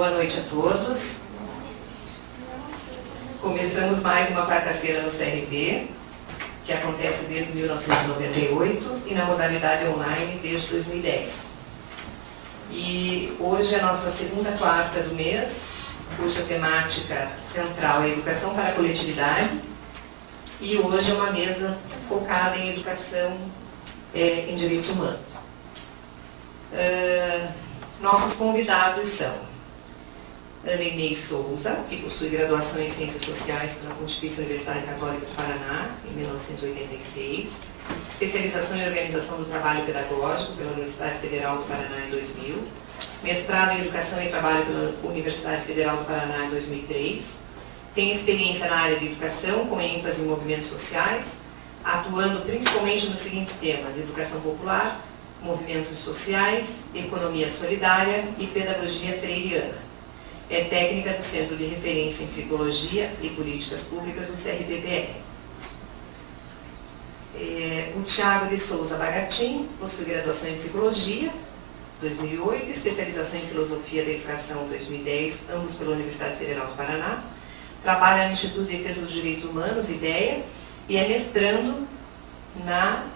Boa noite a todos. Começamos mais uma quarta-feira no CRP, que acontece desde 1998 e na modalidade online desde 2010. E hoje é a nossa segunda quarta do mês, cuja temática central é Educação para a Coletividade. E hoje é uma mesa focada em educação em direitos humanos. Nossos convidados são Ana Inês Souza, que possui graduação em Ciências Sociais pela Pontifícia Universidade Católica do Paraná, em 1986, especialização em Organização do Trabalho Pedagógico pela Universidade Federal do Paraná em 2000, mestrado em Educação e Trabalho pela Universidade Federal do Paraná em 2003, tem experiência na área de educação, com ênfase em movimentos sociais, atuando principalmente nos seguintes temas: educação popular, movimentos sociais, economia solidária e pedagogia freiriana. É técnica do Centro de Referência em Psicologia e Políticas Públicas do CRPPR. O Thiago de Souza Bagatin possui graduação em Psicologia, 2008, especialização em Filosofia da Educação, 2010, ambos pela Universidade Federal do Paraná. Trabalha no Instituto de Defesa dos Direitos Humanos, IDEA, e é mestrando na...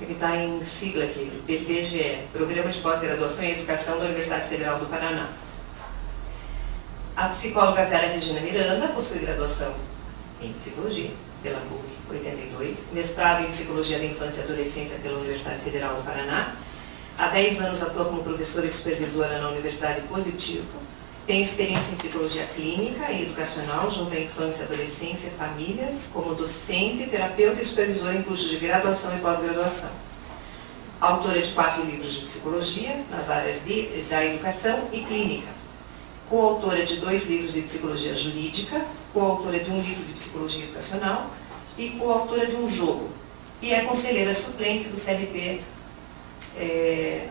Ele está em sigla aqui, PPGE, Programa de Pós-Graduação em Educação da Universidade Federal do Paraná. A psicóloga Vera Regina Miranda possui graduação em Psicologia pela PUC 82, mestrado em Psicologia da Infância e Adolescência pela Universidade Federal do Paraná. Há 10 anos atua como professora e supervisora na Universidade Positivo. Tem experiência em Psicologia Clínica e Educacional junto à infância, adolescência e famílias, como docente, terapeuta e supervisora em cursos de graduação e pós-graduação. Autora de 4 livros de psicologia nas áreas da educação e clínica. Coautora de 2 livros de psicologia jurídica, coautora de um livro de psicologia educacional e coautora de um jogo. E é conselheira suplente do CRP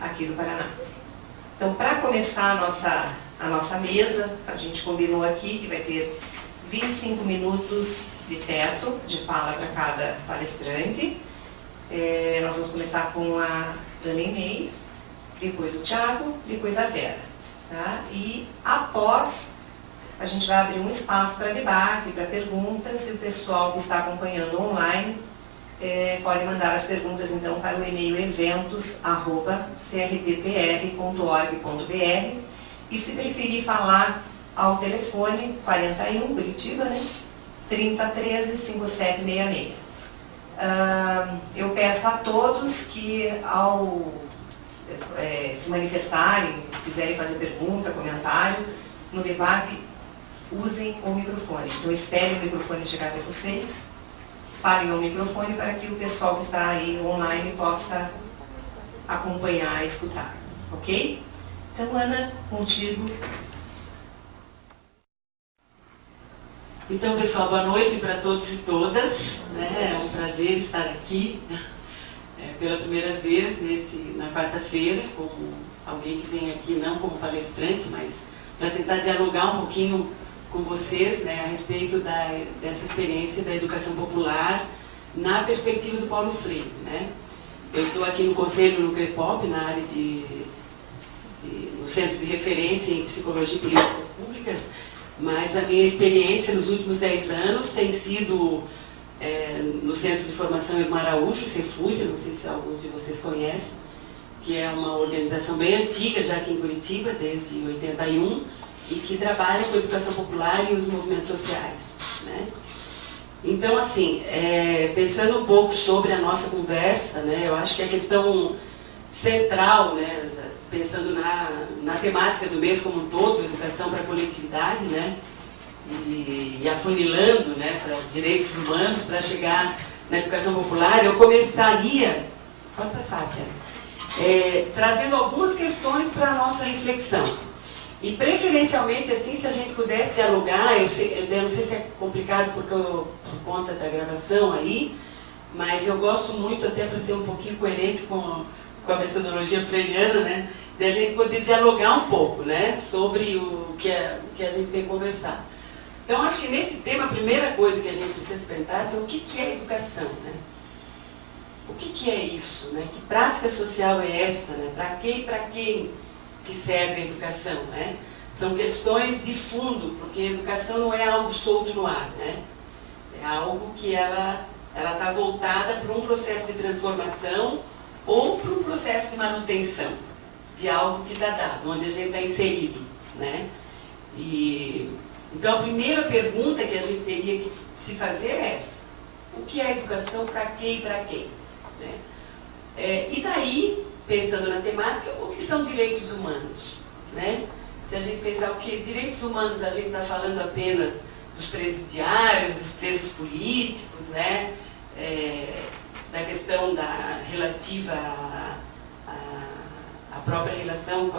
aqui do Paraná. Então, para começar a nossa mesa, a gente combinou aqui que vai ter 25 minutos de teto de fala para cada palestrante. Nós vamos começar com a Ana Inês, depois o Thiago, depois a Vera. Tá? E após, a gente vai abrir um espaço para debate, para perguntas, e o pessoal que está acompanhando online pode mandar as perguntas então para o e-mail eventos@crppr.org.br, e se preferir falar ao telefone 41 Curitiba, né? 3013-5766. Eu peço a todos que ao se manifestarem, quiserem fazer pergunta, comentário no debate, usem o microfone. Então esperem o microfone chegar até vocês, parem o microfone para que o pessoal que está aí online possa acompanhar e escutar. Ok? Então, Ana, contigo. Então, pessoal, boa noite para todos e todas. É um prazer estar aqui pela primeira vez na quarta-feira, como alguém que vem aqui não como palestrante, mas para tentar dialogar um pouquinho com vocês, a respeito dessa experiência da educação popular na perspectiva do Paulo Freire. Eu estou aqui no Conselho no CREPOP, na área no Centro de Referência em Psicologia e Políticas Públicas, mas a minha experiência nos últimos 10 anos tem sido no Centro de Formação Irmã Araújo, Cefúria, não sei se alguns de vocês conhecem, que é uma organização bem antiga já aqui em Curitiba, desde 81, e que trabalha com a educação popular e os movimentos sociais. Então, assim, pensando um pouco sobre a nossa conversa, eu acho que a questão central, pensando na temática do mês como um todo, educação para a coletividade, e afunilando para direitos humanos, para chegar na educação popular, eu começaria, pode passar, Sérgio, trazendo algumas questões para a nossa reflexão. E preferencialmente, assim, se a gente pudesse dialogar, eu não sei se é complicado por conta da gravação aí, mas eu gosto muito, até para ser um pouquinho coerente com a metodologia freiriana, de a gente poder dialogar um pouco, sobre o que a gente vem conversar. Então, acho que nesse tema, a primeira coisa que a gente precisa se perguntar é o que é educação, o que é isso, né? Que prática social é essa, né? Para quem que serve a educação, né? São questões de fundo, porque a educação não é algo solto no ar, né? É algo que ela está voltada para um processo de transformação ou para um processo de manutenção de algo que está dado, onde a gente está inserido, né? Então a primeira pergunta que a gente teria que se fazer é essa: o que é educação, para quê e para quem? Né? E daí, pensando na temática, o que são direitos humanos? Né? Se a gente pensar o que direitos humanos, a gente está falando apenas dos presidiários, dos presos políticos, né? Da questão relativa à própria relação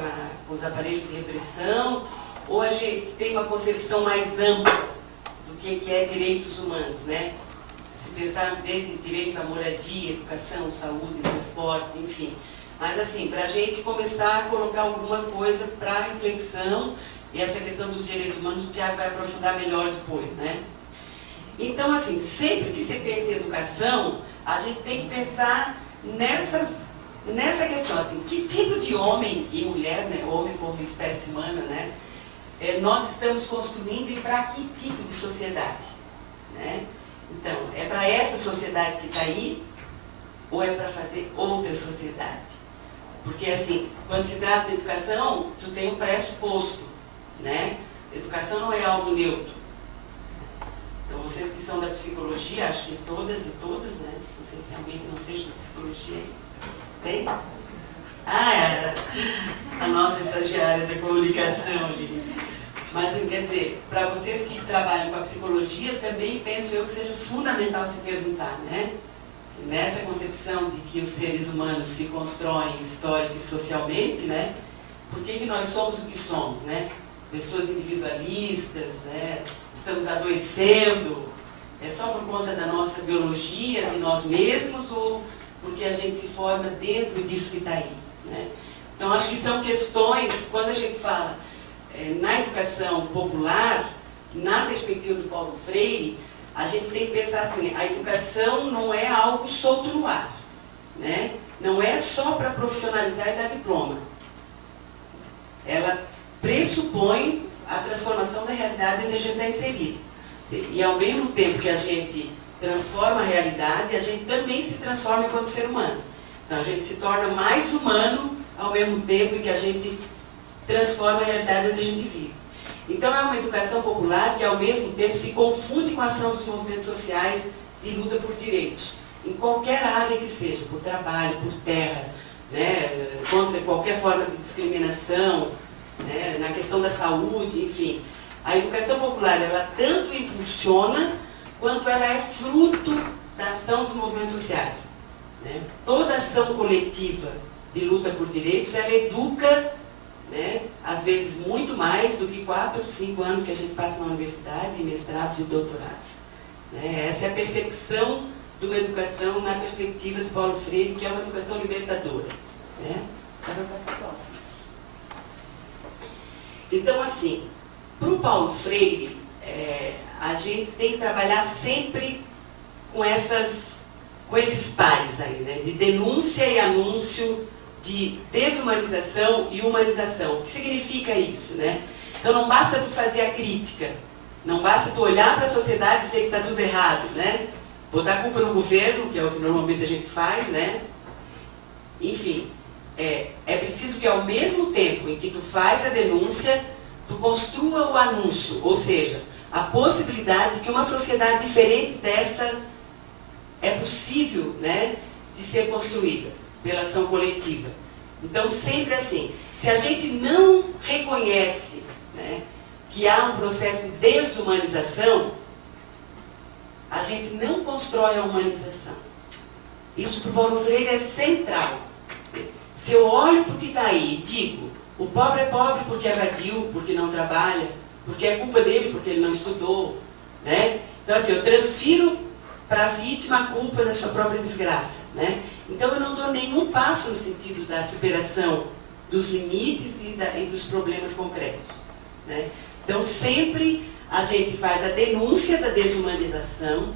com os aparelhos de repressão, ou a gente tem uma concepção mais ampla do que é direitos humanos, né? Se pensar desde direito à moradia, educação, saúde, transporte, enfim. Mas assim, para a gente começar a colocar alguma coisa para reflexão, e essa questão dos direitos humanos o Tiago vai aprofundar melhor depois, né? Então, assim, sempre que se pensa em educação, a gente tem que pensar nessa questão, assim, que tipo de homem e mulher, né, homem como espécie humana, né, nós estamos construindo e para que tipo de sociedade, né? Então, é para essa sociedade que está aí, ou é para fazer outra sociedade? Porque, assim, quando se trata de educação, tu tem um pressuposto, né? Educação não é algo neutro. Então, vocês que são da psicologia, acho que todas e todos, né? Vocês têm alguém que não seja da psicologia aí? Tem? A nossa estagiária da comunicação ali. Mas, quer dizer, para vocês que trabalham com a psicologia, também penso eu que seja fundamental se perguntar, né? Nessa concepção de que os seres humanos se constroem histórica e socialmente, né? Por que nós somos o que somos, né? Pessoas individualistas, né? Estamos adoecendo, é só por conta da nossa biologia, de nós mesmos, ou porque a gente se forma dentro disso que está aí, né? Então, acho que são questões, quando a gente fala na educação popular, na perspectiva do Paulo Freire, a gente tem que pensar assim, a educação não é algo solto no ar, né? Não é só para profissionalizar e dar diploma. Ela pressupõe a transformação da realidade onde a gente está inserido. E ao mesmo tempo que a gente transforma a realidade, a gente também se transforma enquanto ser humano. Então a gente se torna mais humano ao mesmo tempo que a gente transforma a realidade onde a gente vive. Então é uma educação popular que ao mesmo tempo se confunde com a ação dos movimentos sociais de luta por direitos, em qualquer área que seja, por trabalho, por terra, né, contra qualquer forma de discriminação, né, na questão da saúde, enfim. A educação popular, ela tanto impulsiona, quanto ela é fruto da ação dos movimentos sociais, né? Toda ação coletiva de luta por direitos, ela educa, né, às vezes muito mais do que 4 ou 5 anos que a gente passa na universidade, mestrados e doutorados. Né? Essa é a percepção de uma educação na perspectiva do Paulo Freire, que é uma educação libertadora. Né? Então, assim, para o Paulo Freire, a gente tem que trabalhar sempre com esses pares aí, né? De denúncia e anúncio, de desumanização e humanização. O que significa isso, né? Então não basta tu fazer a crítica, não basta tu olhar para a sociedade e dizer que está tudo errado, né? Botar a culpa no governo, que é o que normalmente a gente faz, né? Enfim, é preciso que ao mesmo tempo em que tu faz a denúncia, tu construa o anúncio, ou seja, a possibilidade de que uma sociedade diferente dessa é possível, né, de ser construída pela ação coletiva. Então, sempre assim, se a gente não reconhece, né, que há um processo de desumanização, a gente não constrói a humanização. Isso para o Paulo Freire é central. Se eu olho para o que está aí e digo, o pobre é pobre porque é vadio, porque não trabalha, porque é culpa dele porque ele não estudou, né? Então, assim, eu transfiro para a vítima a culpa da sua própria desgraça, né? Então eu não dou nenhum passo no sentido da superação dos limites e dos problemas concretos, né? Então sempre a gente faz a denúncia da desumanização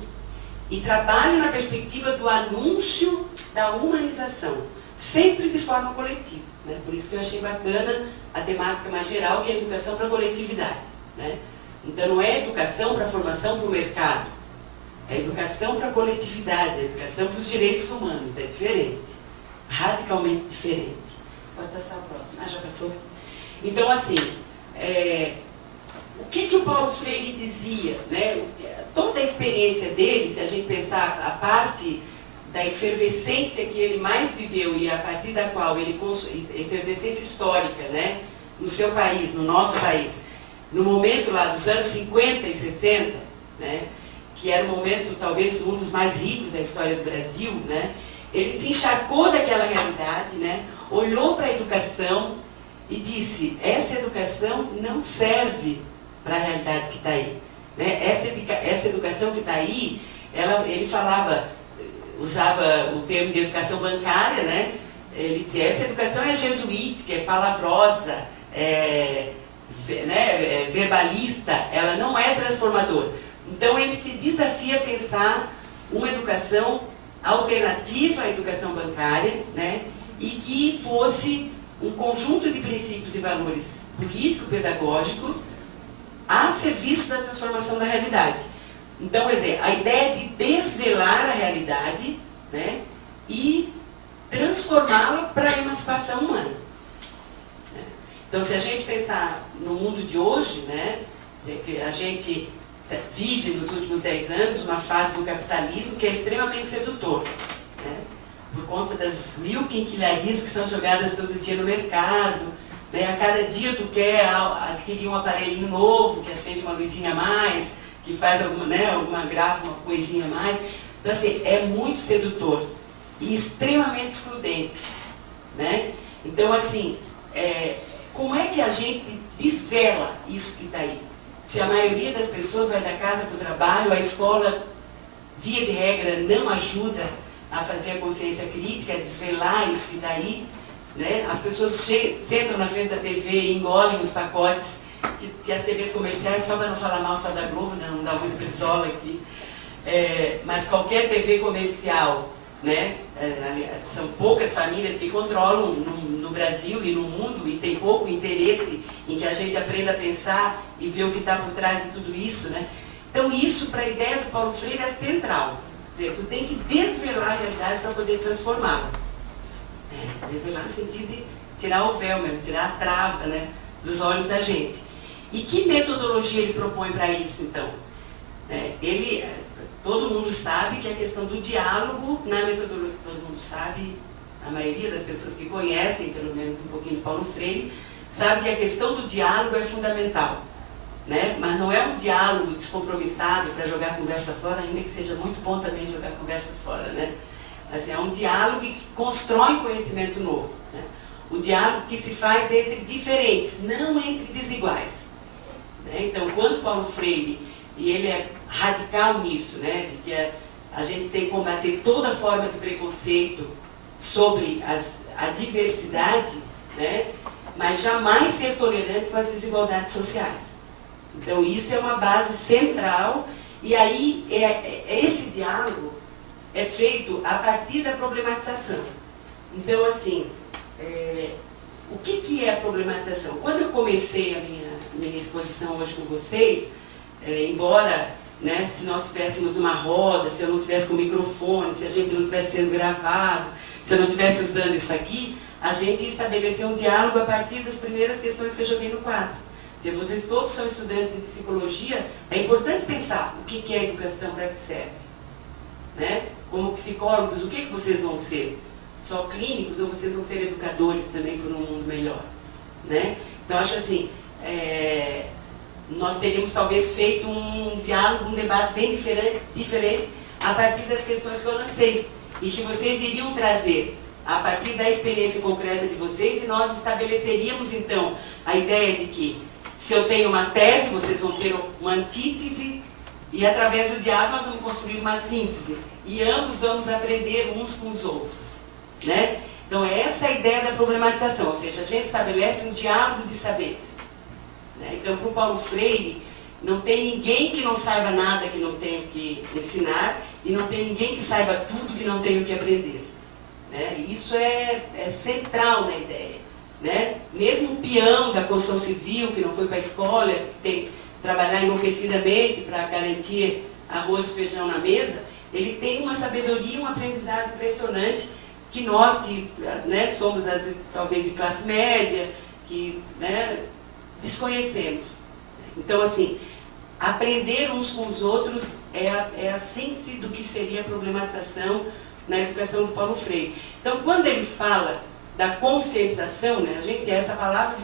e trabalhe na perspectiva do anúncio da humanização, sempre de forma coletiva. Né? Por isso que eu achei bacana a temática mais geral, que é a educação para a coletividade. Né? Então não é educação para a formação para o mercado, é educação para a coletividade, é educação para os direitos humanos, é diferente, radicalmente diferente. Pode passar o próximo. Ah, já passou? Então, assim, o que o Paulo Freire dizia, né? Toda a experiência dele, se a gente pensar a parte da efervescência que ele mais viveu e a partir da qual ele, efervescência histórica, né? No seu país, no nosso país, no momento lá dos anos 50 e 60, né? Que era um momento talvez um dos mais ricos da história do Brasil, né? Ele se encharcou daquela realidade, né? Olhou para a educação e disse, essa educação não serve para a realidade que está aí. Né? Essa educação que está aí, ele falava, usava o termo de educação bancária, né? Ele dizia, essa educação é jesuítica, é palavrosa, verbalista, ela não é transformadora. Então ele se desafia a pensar uma educação alternativa à educação bancária, né? E que fosse um conjunto de princípios e valores político-pedagógicos a serviço da transformação da realidade. Então, quer dizer, a ideia de desvelar a realidade, né, e transformá-la para a emancipação humana. Então, se a gente pensar no mundo de hoje, né, a gente vive nos últimos 10 anos uma fase do capitalismo que é extremamente sedutor, né, por conta das 1000 quinquilharias que são jogadas todo dia no mercado, né, a cada dia tu quer adquirir um aparelhinho novo, que acende uma luzinha a mais, que faz alguma grava, uma coisinha a mais. Então, assim, é muito sedutor e extremamente excludente, né? Então, assim, como é que a gente desvela isso que está aí? Se a maioria das pessoas vai da casa para o trabalho, a escola, via de regra, não ajuda a fazer a consciência crítica, a desvelar isso que está aí, né? As pessoas sentam na frente da TV e engolem os pacotes que as TVs comerciais, só para não falar mal só da Globo, não dá muito brisola aqui, mas qualquer TV comercial, né? São poucas famílias que controlam no Brasil e no mundo e tem pouco interesse em que a gente aprenda a pensar e ver o que está por trás de tudo isso, né? Então isso, para a ideia do Paulo Freire, é central. Tu tem que desvelar a realidade para poder transformá-la. Desvelar no sentido de tirar o véu mesmo, tirar a trava, né, dos olhos da gente. E que metodologia ele propõe para isso, então? Todo mundo sabe que a questão do diálogo, na metodologia, todo mundo sabe, a maioria das pessoas que conhecem, pelo menos um pouquinho de Paulo Freire, sabe que a questão do diálogo é fundamental. Né? Mas não é um diálogo descompromissado para jogar a conversa fora, ainda que seja muito bom também jogar a conversa fora. Né? Assim, é um diálogo que constrói conhecimento novo. Né? O diálogo que se faz entre diferentes, não entre desiguais. Né? Então, quando Paulo Freire, e ele é radical nisso, né? De que a gente tem que combater toda forma de preconceito sobre a diversidade, né? Mas jamais ser tolerante com as desigualdades sociais. Então, isso é uma base central, e aí esse diálogo é feito a partir da problematização. Então, assim, o que é a problematização? Quando eu comecei a minha exposição hoje com vocês, embora, né, se nós tivéssemos uma roda, se eu não tivesse com microfone, se a gente não tivesse sendo gravado, se eu não estivesse usando isso aqui, a gente estabeleceu um diálogo a partir das primeiras questões que eu joguei no quadro. Se vocês todos são estudantes de psicologia, é importante pensar o que é a educação, para que serve. Né? Como psicólogos, o que vocês vão ser? Só clínicos ou vocês vão ser educadores também por um mundo melhor? Né? Então, acho assim, nós teríamos talvez feito um diálogo, um debate bem diferente a partir das questões que eu lancei e que vocês iriam trazer a partir da experiência concreta de vocês, e nós estabeleceríamos então a ideia de que se eu tenho uma tese, vocês vão ter uma antítese, e através do diálogo nós vamos construir uma síntese, e ambos vamos aprender uns com os outros. Né? Então essa é a ideia da problematização, ou seja, a gente estabelece um diálogo de saberes. Né? Então, para o Paulo Freire, não tem ninguém que não saiba nada que não tenha que ensinar, e não tem ninguém que saiba tudo que não tem o que aprender. Né? E isso é central na ideia. Né? Mesmo um peão da construção civil, que não foi para a escola, que tem que trabalhar enlouquecidamente para garantir arroz e feijão na mesa, ele tem uma sabedoria, um aprendizado impressionante, que nós, que né, somos talvez de classe média, que né, desconhecemos. Então, assim, aprender uns com os outros é a síntese do que seria a problematização na educação do Paulo Freire. Então, quando ele fala da conscientização, né, essa palavra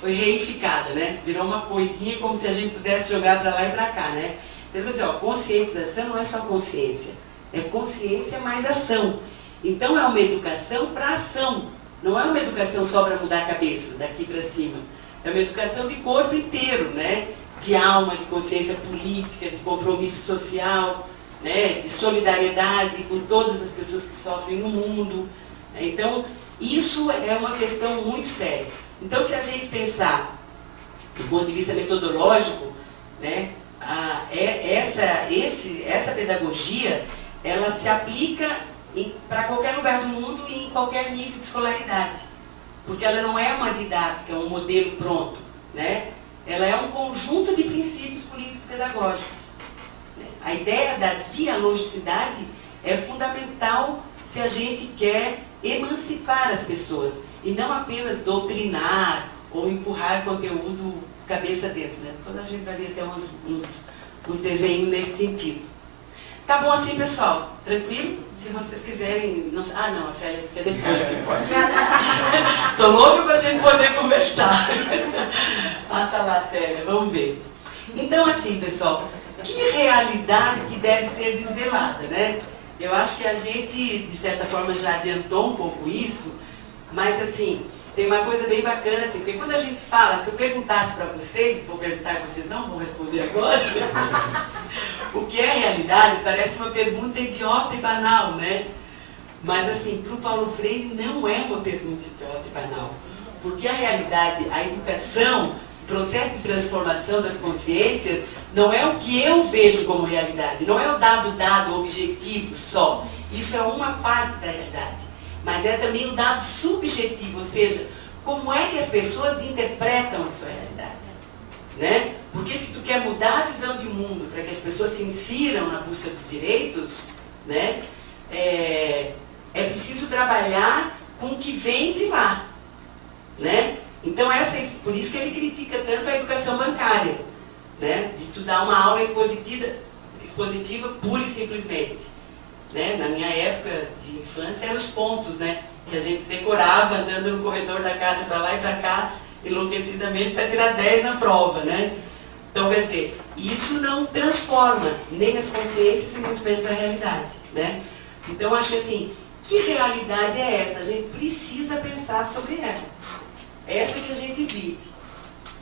foi reificada, né? Virou uma coisinha como se a gente pudesse jogar para lá e para cá, né? Então, assim, conscientização não é só consciência, é consciência mais ação. Então, é uma educação para ação, não é uma educação só para mudar a cabeça, daqui para cima. É uma educação de corpo inteiro, né? De alma, de consciência política, de compromisso social, né? De solidariedade com todas as pessoas que sofrem no mundo. Então, isso é uma questão muito séria. Então, se a gente pensar do ponto de vista metodológico, né, essa pedagogia, ela se aplica para qualquer lugar do mundo e em qualquer nível de escolaridade. Porque ela não é uma didática, um modelo pronto. Né? Ela é um conjunto de princípios político-pedagógicos. A ideia da dialogicidade é fundamental se a gente quer emancipar as pessoas e não apenas doutrinar ou empurrar conteúdo cabeça dentro. Né? Quando a gente vai ver até uns desenhos nesse sentido. Tá bom assim, pessoal? Tranquilo? Se vocês quiserem... Não... Ah, não, a Célia disse que é depois que pode. Tô louca para a gente poder conversar. Passa lá, Célia, vamos ver. Então, assim, pessoal, que realidade que deve ser desvelada, né? Eu acho que a gente, de certa forma, já adiantou um pouco isso, mas, assim, tem uma coisa bem bacana, assim, porque quando a gente fala, se eu perguntasse para vocês, vou perguntar e vocês não vão responder agora, o que é realidade parece uma pergunta idiota e banal, né? Mas, assim, para o Paulo Freire não é uma pergunta idiota e banal, porque a realidade, a educação, o processo de transformação das consciências, não é o que eu vejo como realidade, não é o dado objetivo só. Isso é uma parte da realidade. Mas é também o dado subjetivo, ou seja, como é que as pessoas interpretam a sua realidade. Né? Porque se tu quer mudar a visão de mundo para que as pessoas se insiram na busca dos direitos, né, é preciso trabalhar com o que vem de lá. Né? Então, por isso que ele critica tanto a educação bancária. Né? De tu dar uma aula expositiva pura e simplesmente. Né? Na minha época de infância eram os pontos, né? Que a gente decorava andando no corredor da casa para lá e para cá, enlouquecidamente, para tirar 10 na prova. Né? Então, quer dizer, isso não transforma nem as consciências e muito menos a realidade. Né? Então, acho que assim, que realidade é essa? A gente precisa pensar sobre ela. Essa que a gente vive.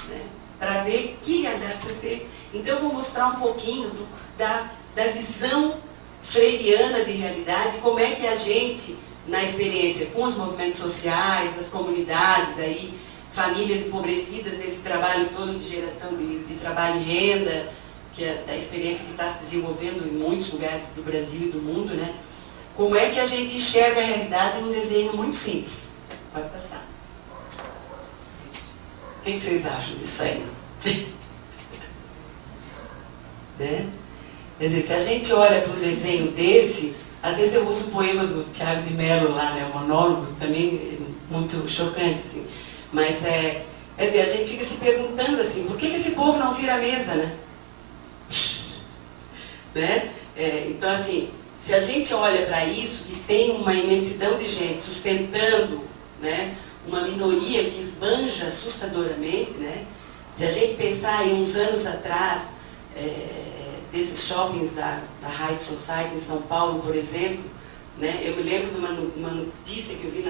Né? Para ver que realidade precisa ser. Então, eu vou mostrar um pouquinho da visão freiriana de realidade, como é que a gente, na experiência com os movimentos sociais, as comunidades, aí, famílias empobrecidas, nesse trabalho todo de geração de trabalho e renda, que é a experiência que está se desenvolvendo em muitos lugares do Brasil e do mundo, né? Como é que a gente enxerga a realidade num desenho muito simples. Pode passar. O que vocês acham disso aí? Né? Quer dizer, se a gente olha para um desenho desse, às vezes eu uso o poema do Tiago de Mello lá, né, o monólogo, também muito chocante, assim. Mas, quer dizer, a gente fica se perguntando assim, por que esse povo não vira a mesa, né? Né? Então, assim, se a gente olha para isso, que tem uma imensidão de gente sustentando, né, uma minoria que esbanja assustadoramente, né? Se a gente pensar em uns anos atrás, desses shoppings da High Society em São Paulo, por exemplo, né? Eu me lembro de uma notícia que eu vi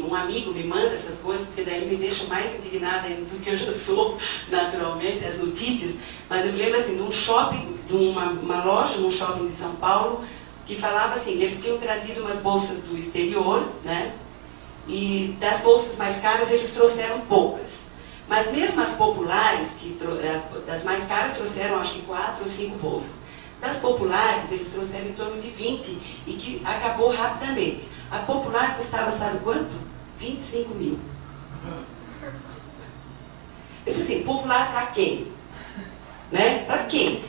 um amigo me manda essas coisas, porque daí me deixa mais indignada do que eu já sou, naturalmente, as notícias, mas eu me lembro assim, de um shopping, de uma loja num shopping de São Paulo, que falava assim, que eles tinham trazido umas bolsas do exterior, né? E das bolsas mais caras eles trouxeram poucas. Mas mesmo as populares, das mais caras, trouxeram acho que 4 ou 5 bolsas. Das populares, eles trouxeram em torno de 20 e que acabou rapidamente. A popular custava, sabe quanto? 25 mil. Eu disse assim, popular para quem? Né? Para quem?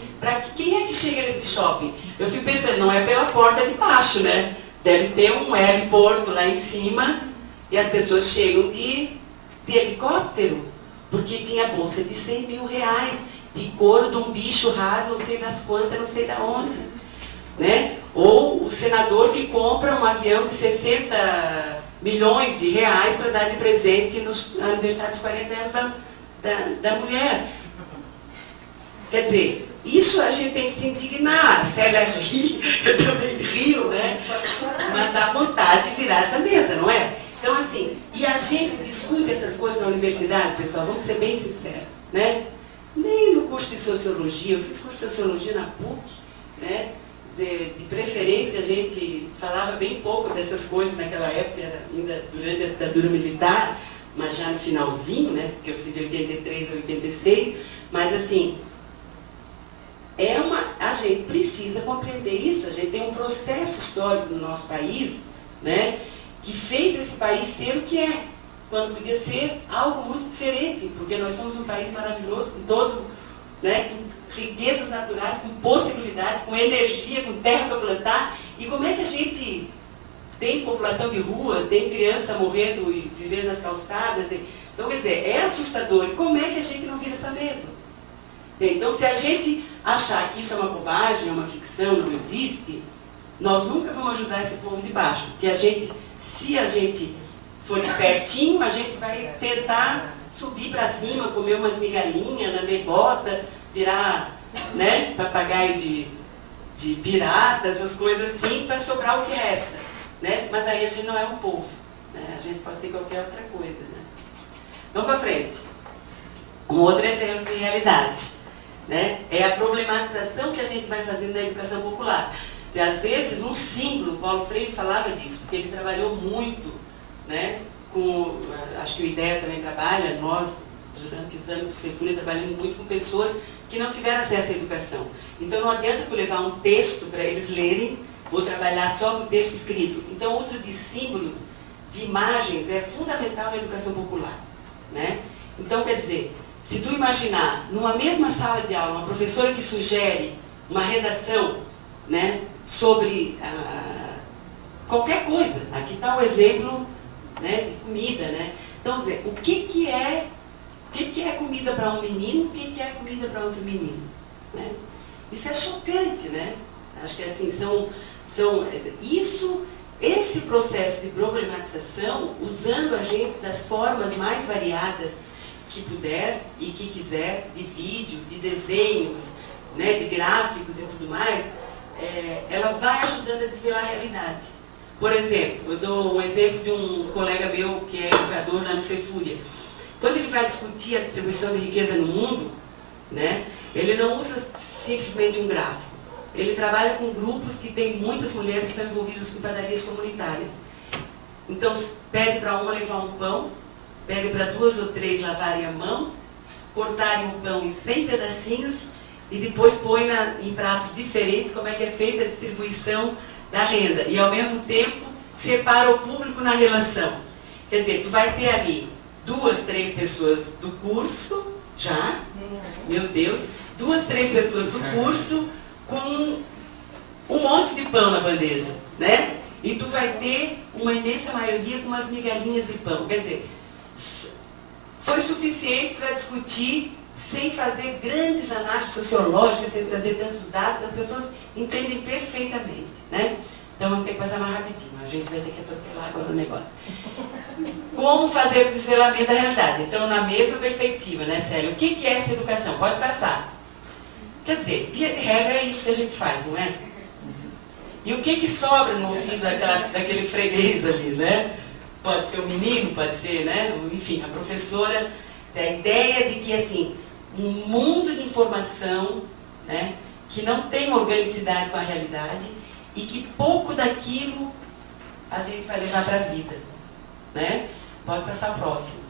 Quem é que chega nesse shopping? Eu fico pensando, não é pela porta de baixo, né? Deve ter um heliporto lá em cima e as pessoas chegam de helicóptero, porque tinha bolsa de 100 mil reais, de couro de um bicho raro, não sei das quantas, não sei da onde. Né? Ou o senador que compra um avião de 60 milhões de reais para dar de presente no aniversário dos 40 anos da mulher. Quer dizer, isso a gente tem que se indignar. A Célia ri, eu também rio, né? Mas dá vontade de virar essa mesa, não é? Então, assim, e a gente discute essas coisas na universidade, pessoal, vamos ser bem sinceros, né? Nem no curso de Sociologia, eu fiz curso de Sociologia na PUC, né? De preferência a gente falava bem pouco dessas coisas naquela época, era ainda durante a ditadura militar, mas já no finalzinho, né? Porque eu fiz de 83 a 86, mas assim, a gente precisa compreender isso, a gente tem um processo histórico no nosso país, né? Que fez esse país ser o que é, quando podia ser algo muito diferente, porque nós somos um país maravilhoso, com todo, né, com riquezas naturais, com possibilidades, com energia, com terra para plantar, e como é que a gente tem população de rua, tem criança morrendo e vivendo nas calçadas, então quer dizer, é assustador, e como é que a gente não vira essa mesa? Então se a gente achar que isso é uma bobagem, é uma ficção, não existe, nós nunca vamos ajudar esse povo de baixo, porque se a gente for espertinho, a gente vai tentar subir para cima, comer umas migalhinhas, lamber bota, virar, né, papagaio de pirata, essas coisas assim, para sobrar o que resta. Né? Mas aí a gente não é um povo. Né? A gente pode ser qualquer outra coisa. Né? Vamos para frente. Um outro exemplo de realidade. Né? É a problematização que a gente vai fazendo na educação popular. E, às vezes, um símbolo, Paulo Freire falava disso, porque ele trabalhou muito, né, acho que o IDEA também trabalha, nós, durante os anos do Cefune, trabalhamos muito com pessoas que não tiveram acesso à educação. Então, não adianta tu levar um texto para eles lerem, ou trabalhar só com texto escrito. Então, o uso de símbolos, de imagens, é fundamental na educação popular. Né? Então, quer dizer, se tu imaginar, numa mesma sala de aula, uma professora que sugere uma redação, né, sobre qualquer coisa. Aqui está o exemplo, né, de comida. Né? Então, dizer, o que é comida para um menino, o que é comida para outro menino? Né? Isso é chocante, né? Acho que assim, esse processo de problematização, usando a gente das formas mais variadas que puder e que quiser, de vídeo, de desenhos, né, de gráficos e tudo mais, ela vai ajudando a desvelar a realidade. Por exemplo, eu dou um exemplo de um colega meu que é educador lá no Cefúria. Quando ele vai discutir a distribuição de riqueza no mundo, né, ele não usa simplesmente um gráfico. Ele trabalha com grupos que têm muitas mulheres que estão envolvidas com padarias comunitárias. Então, pede para uma levar um pão, pede para 2 ou 3 lavarem a mão, cortarem o pão em 100 pedacinhos e depois põe em pratos diferentes como é que é feita a distribuição da renda. E, ao mesmo tempo, separa o público na relação. Quer dizer, tu vai ter ali 2, 3 pessoas do curso, já, meu Deus, 2, 3 pessoas do curso com um monte de pão na bandeja, né? E tu vai ter uma imensa maioria com umas migalhinhas de pão. Quer dizer, foi suficiente para discutir sem fazer grandes análises sociológicas, sem trazer tantos dados, as pessoas entendem perfeitamente, né? Então vamos ter que passar mais rapidinho, a gente vai ter que atropelar agora o negócio. Como fazer o desvelamento da realidade? Então, na mesma perspectiva, né, Célia? O que é essa educação? Pode passar. Quer dizer, via de regra é isso que a gente faz, não é? E o que sobra no ouvido daquele freguês ali, né? Pode ser o menino, pode ser, né? Enfim, a professora, a ideia de que, assim, um mundo de informação, né, que não tem organicidade com a realidade e que pouco daquilo a gente vai levar para a vida, né? Pode passar próximo.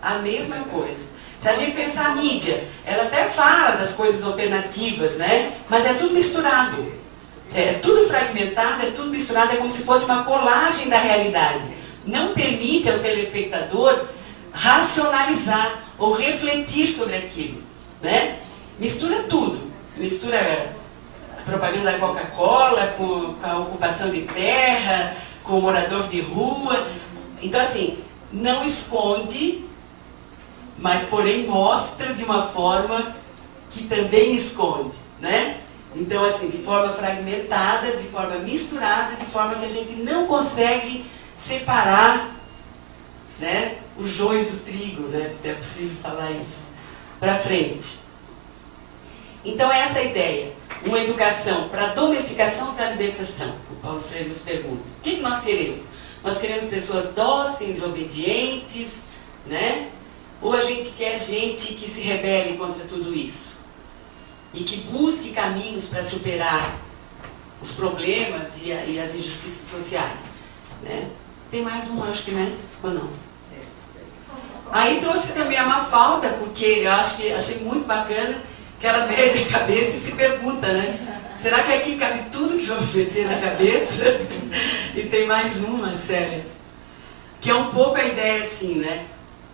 A mesma coisa. Se a gente pensar a mídia, ela até fala das coisas alternativas, né? Mas é tudo misturado. É tudo fragmentado, é tudo misturado, é como se fosse uma colagem da realidade. Não permite ao telespectador racionalizar ou refletir sobre aquilo, né? Mistura tudo. Mistura a propaganda da Coca-Cola com a ocupação de terra, com o morador de rua. Então, assim, não esconde, mas, porém, mostra de uma forma que também esconde, né? Então, assim, de forma fragmentada, de forma misturada, de forma que a gente não consegue separar, né, o joio do trigo, né, se é possível falar isso, para frente. Então, é essa a ideia. Uma educação para a domesticação, para a libertação. O Paulo Freire nos pergunta. O que nós queremos? Nós queremos pessoas dóceis, obedientes, né? Ou a gente quer gente que se rebele contra tudo isso? E que busque caminhos para superar os problemas e as injustiças sociais, né? Tem mais um, acho que, né? Ou não? Aí trouxe também a Mafalda, porque eu achei muito bacana que ela mede a cabeça e se pergunta, né? Será que aqui cabe tudo que vamos meter na cabeça? E tem mais uma, Célia, que é um pouco a ideia assim, né?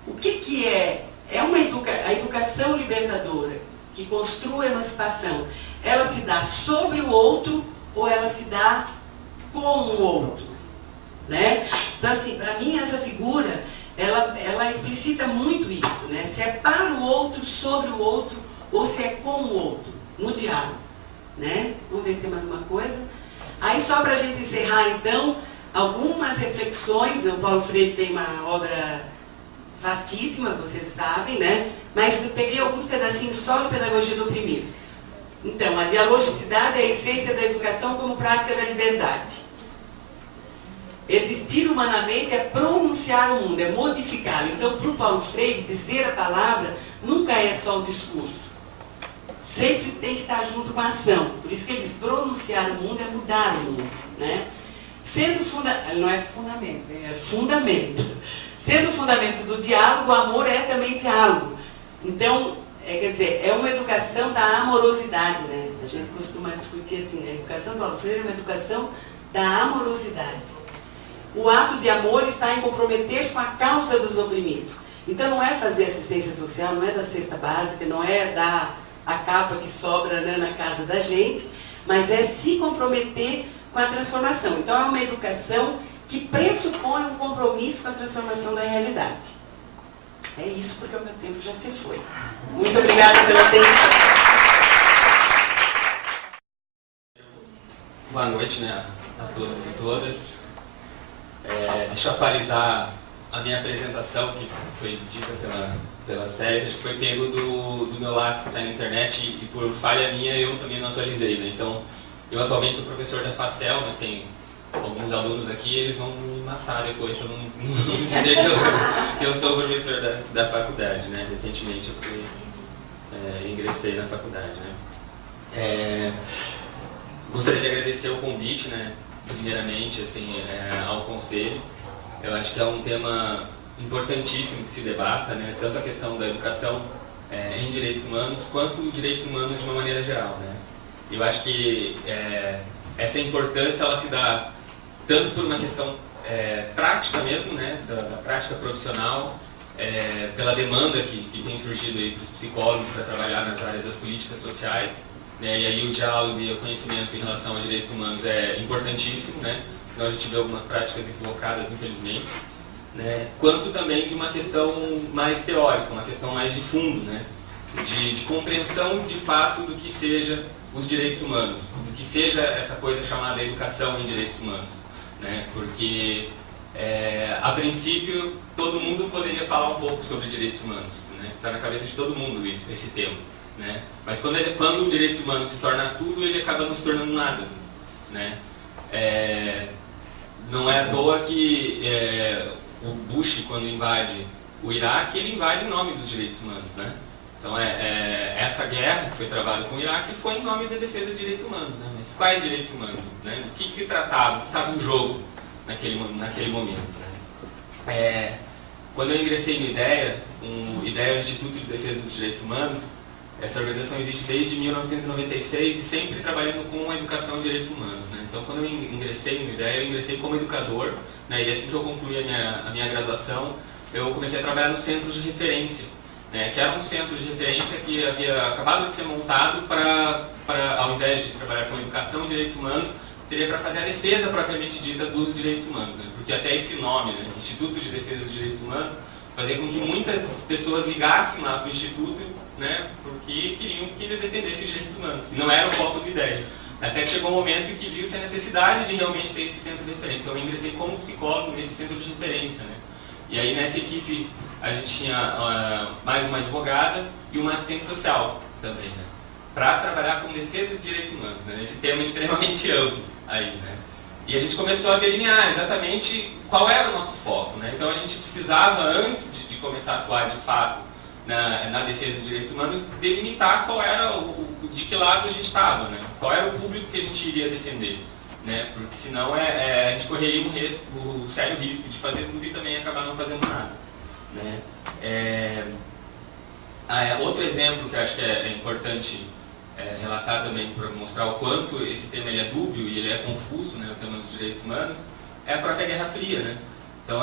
O que é? É a educação libertadora, que construa a emancipação. Ela se dá sobre o outro ou ela se dá com o outro, né? Então, assim, para mim, essa figura, ela explicita muito isso, né? Se é para o outro, sobre o outro, ou se é com o outro, no diálogo, né? Vamos ver se tem mais uma coisa. Aí, só para a gente encerrar, então, algumas reflexões. O Paulo Freire tem uma obra vastíssima, vocês sabem, né? Mas eu peguei alguns pedacinhos só do Pedagogia do Oprimido. Então, a dialogicidade é a essência da educação como prática da liberdade. Existir humanamente é pronunciar o mundo, é modificá-lo. Então, para o Paulo Freire, dizer a palavra nunca é só o discurso. Sempre tem que estar junto com a ação. Por isso que ele diz, pronunciar o mundo é mudar o mundo, né? Não é fundamento, é fundamento. Sendo o fundamento do diálogo, o amor é também diálogo. Então, quer dizer, é uma educação da amorosidade, né? A gente costuma discutir assim, a educação do Paulo Freire é uma educação da amorosidade. O ato de amor está em comprometer-se com a causa dos oprimidos. Então, não é fazer assistência social, não é dar cesta básica, não é dar a capa que sobra, né, na casa da gente, mas é se comprometer com a transformação. Então, é uma educação que pressupõe um compromisso com a transformação da realidade. É isso, porque o meu tempo já se foi. Muito obrigada pela atenção. Boa noite, né, a todos e todas. Deixa eu atualizar a minha apresentação, que foi dita pela Célia, acho que foi pego do meu lápis que está na internet e por falha minha eu também não atualizei, né? Então, eu atualmente sou professor da FACEL, né? Tem alguns alunos aqui, eles vão me matar depois se eu não dizer que eu sou professor da faculdade, né? Recentemente eu ingressei na faculdade, né? Gostaria de agradecer o convite, né? Primeiramente, assim, ao Conselho. Eu acho que é um tema importantíssimo que se debata, né? Tanto a questão da educação em direitos humanos, quanto direitos humanos de uma maneira geral, né? Eu acho que essa importância ela se dá tanto por uma questão prática mesmo, né? Da prática profissional, pela demanda que tem surgido aí para os psicólogos para trabalhar nas áreas das políticas sociais, né? E aí o diálogo e o conhecimento em relação aos direitos humanos é importantíssimo, né? Senão a gente vê algumas práticas equivocadas, infelizmente, né? Quanto também de uma questão mais teórica, uma questão mais de fundo, né? De compreensão de fato do que seja os direitos humanos, do que seja essa coisa chamada educação em direitos humanos, né? Porque a princípio todo mundo poderia falar um pouco sobre direitos humanos, né? Está na cabeça de todo mundo esse tema, né? Mas quando o direito humano se torna tudo, ele acaba não se tornando nada, né? Não é à toa que o Bush, quando invade o Iraque, ele invade em nome dos direitos humanos, né? Então, essa guerra que foi travada com o Iraque foi em nome da defesa de direitos humanos, né? Mas quais direitos humanos, né? Do que se tratava, o que estava em jogo naquele momento, né? Quando eu ingressei no IDEA, o IDEA Instituto de Defesa dos Direitos Humanos. Essa organização existe desde 1996 e sempre trabalhando com a educação em direitos humanos, né? Então, quando eu ingressei no IDEA, eu ingressei como educador, né? E assim que eu concluí a minha graduação, eu comecei a trabalhar nos centros de referência, né? Que era um centro de referência que havia acabado de ser montado para ao invés de trabalhar com educação em direitos humanos, seria para fazer a defesa propriamente dita dos direitos humanos, né? Porque até esse nome, né? Instituto de Defesa dos Direitos Humanos, fazia com que muitas pessoas ligassem lá para o Instituto, né? Porque queriam que ele defendesse os direitos humanos. E não era o foco do IDEA. Até que chegou um momento em que viu-se a necessidade de realmente ter esse centro de referência. Então eu ingressei como psicólogo nesse centro de referência, né? E aí nessa equipe a gente tinha mais uma advogada e uma assistente social também, né? Para trabalhar com defesa de direitos humanos, né? Esse tema extremamente amplo aí, né? E a gente começou a delinear exatamente qual era o nosso foco, né? Então a gente precisava, antes de começar a atuar de fato na defesa de direitos humanos, delimitar qual era de que lado a gente estava, né? Qual era o público que a gente iria defender, né? Porque senão a gente correria o sério risco de fazer tudo e também acabar não fazendo nada, né? Outro exemplo que eu acho que é importante relatar também para mostrar o quanto esse tema ele é dúbio e ele é confuso, né? O tema dos direitos humanos, é a própria Guerra Fria, né? Então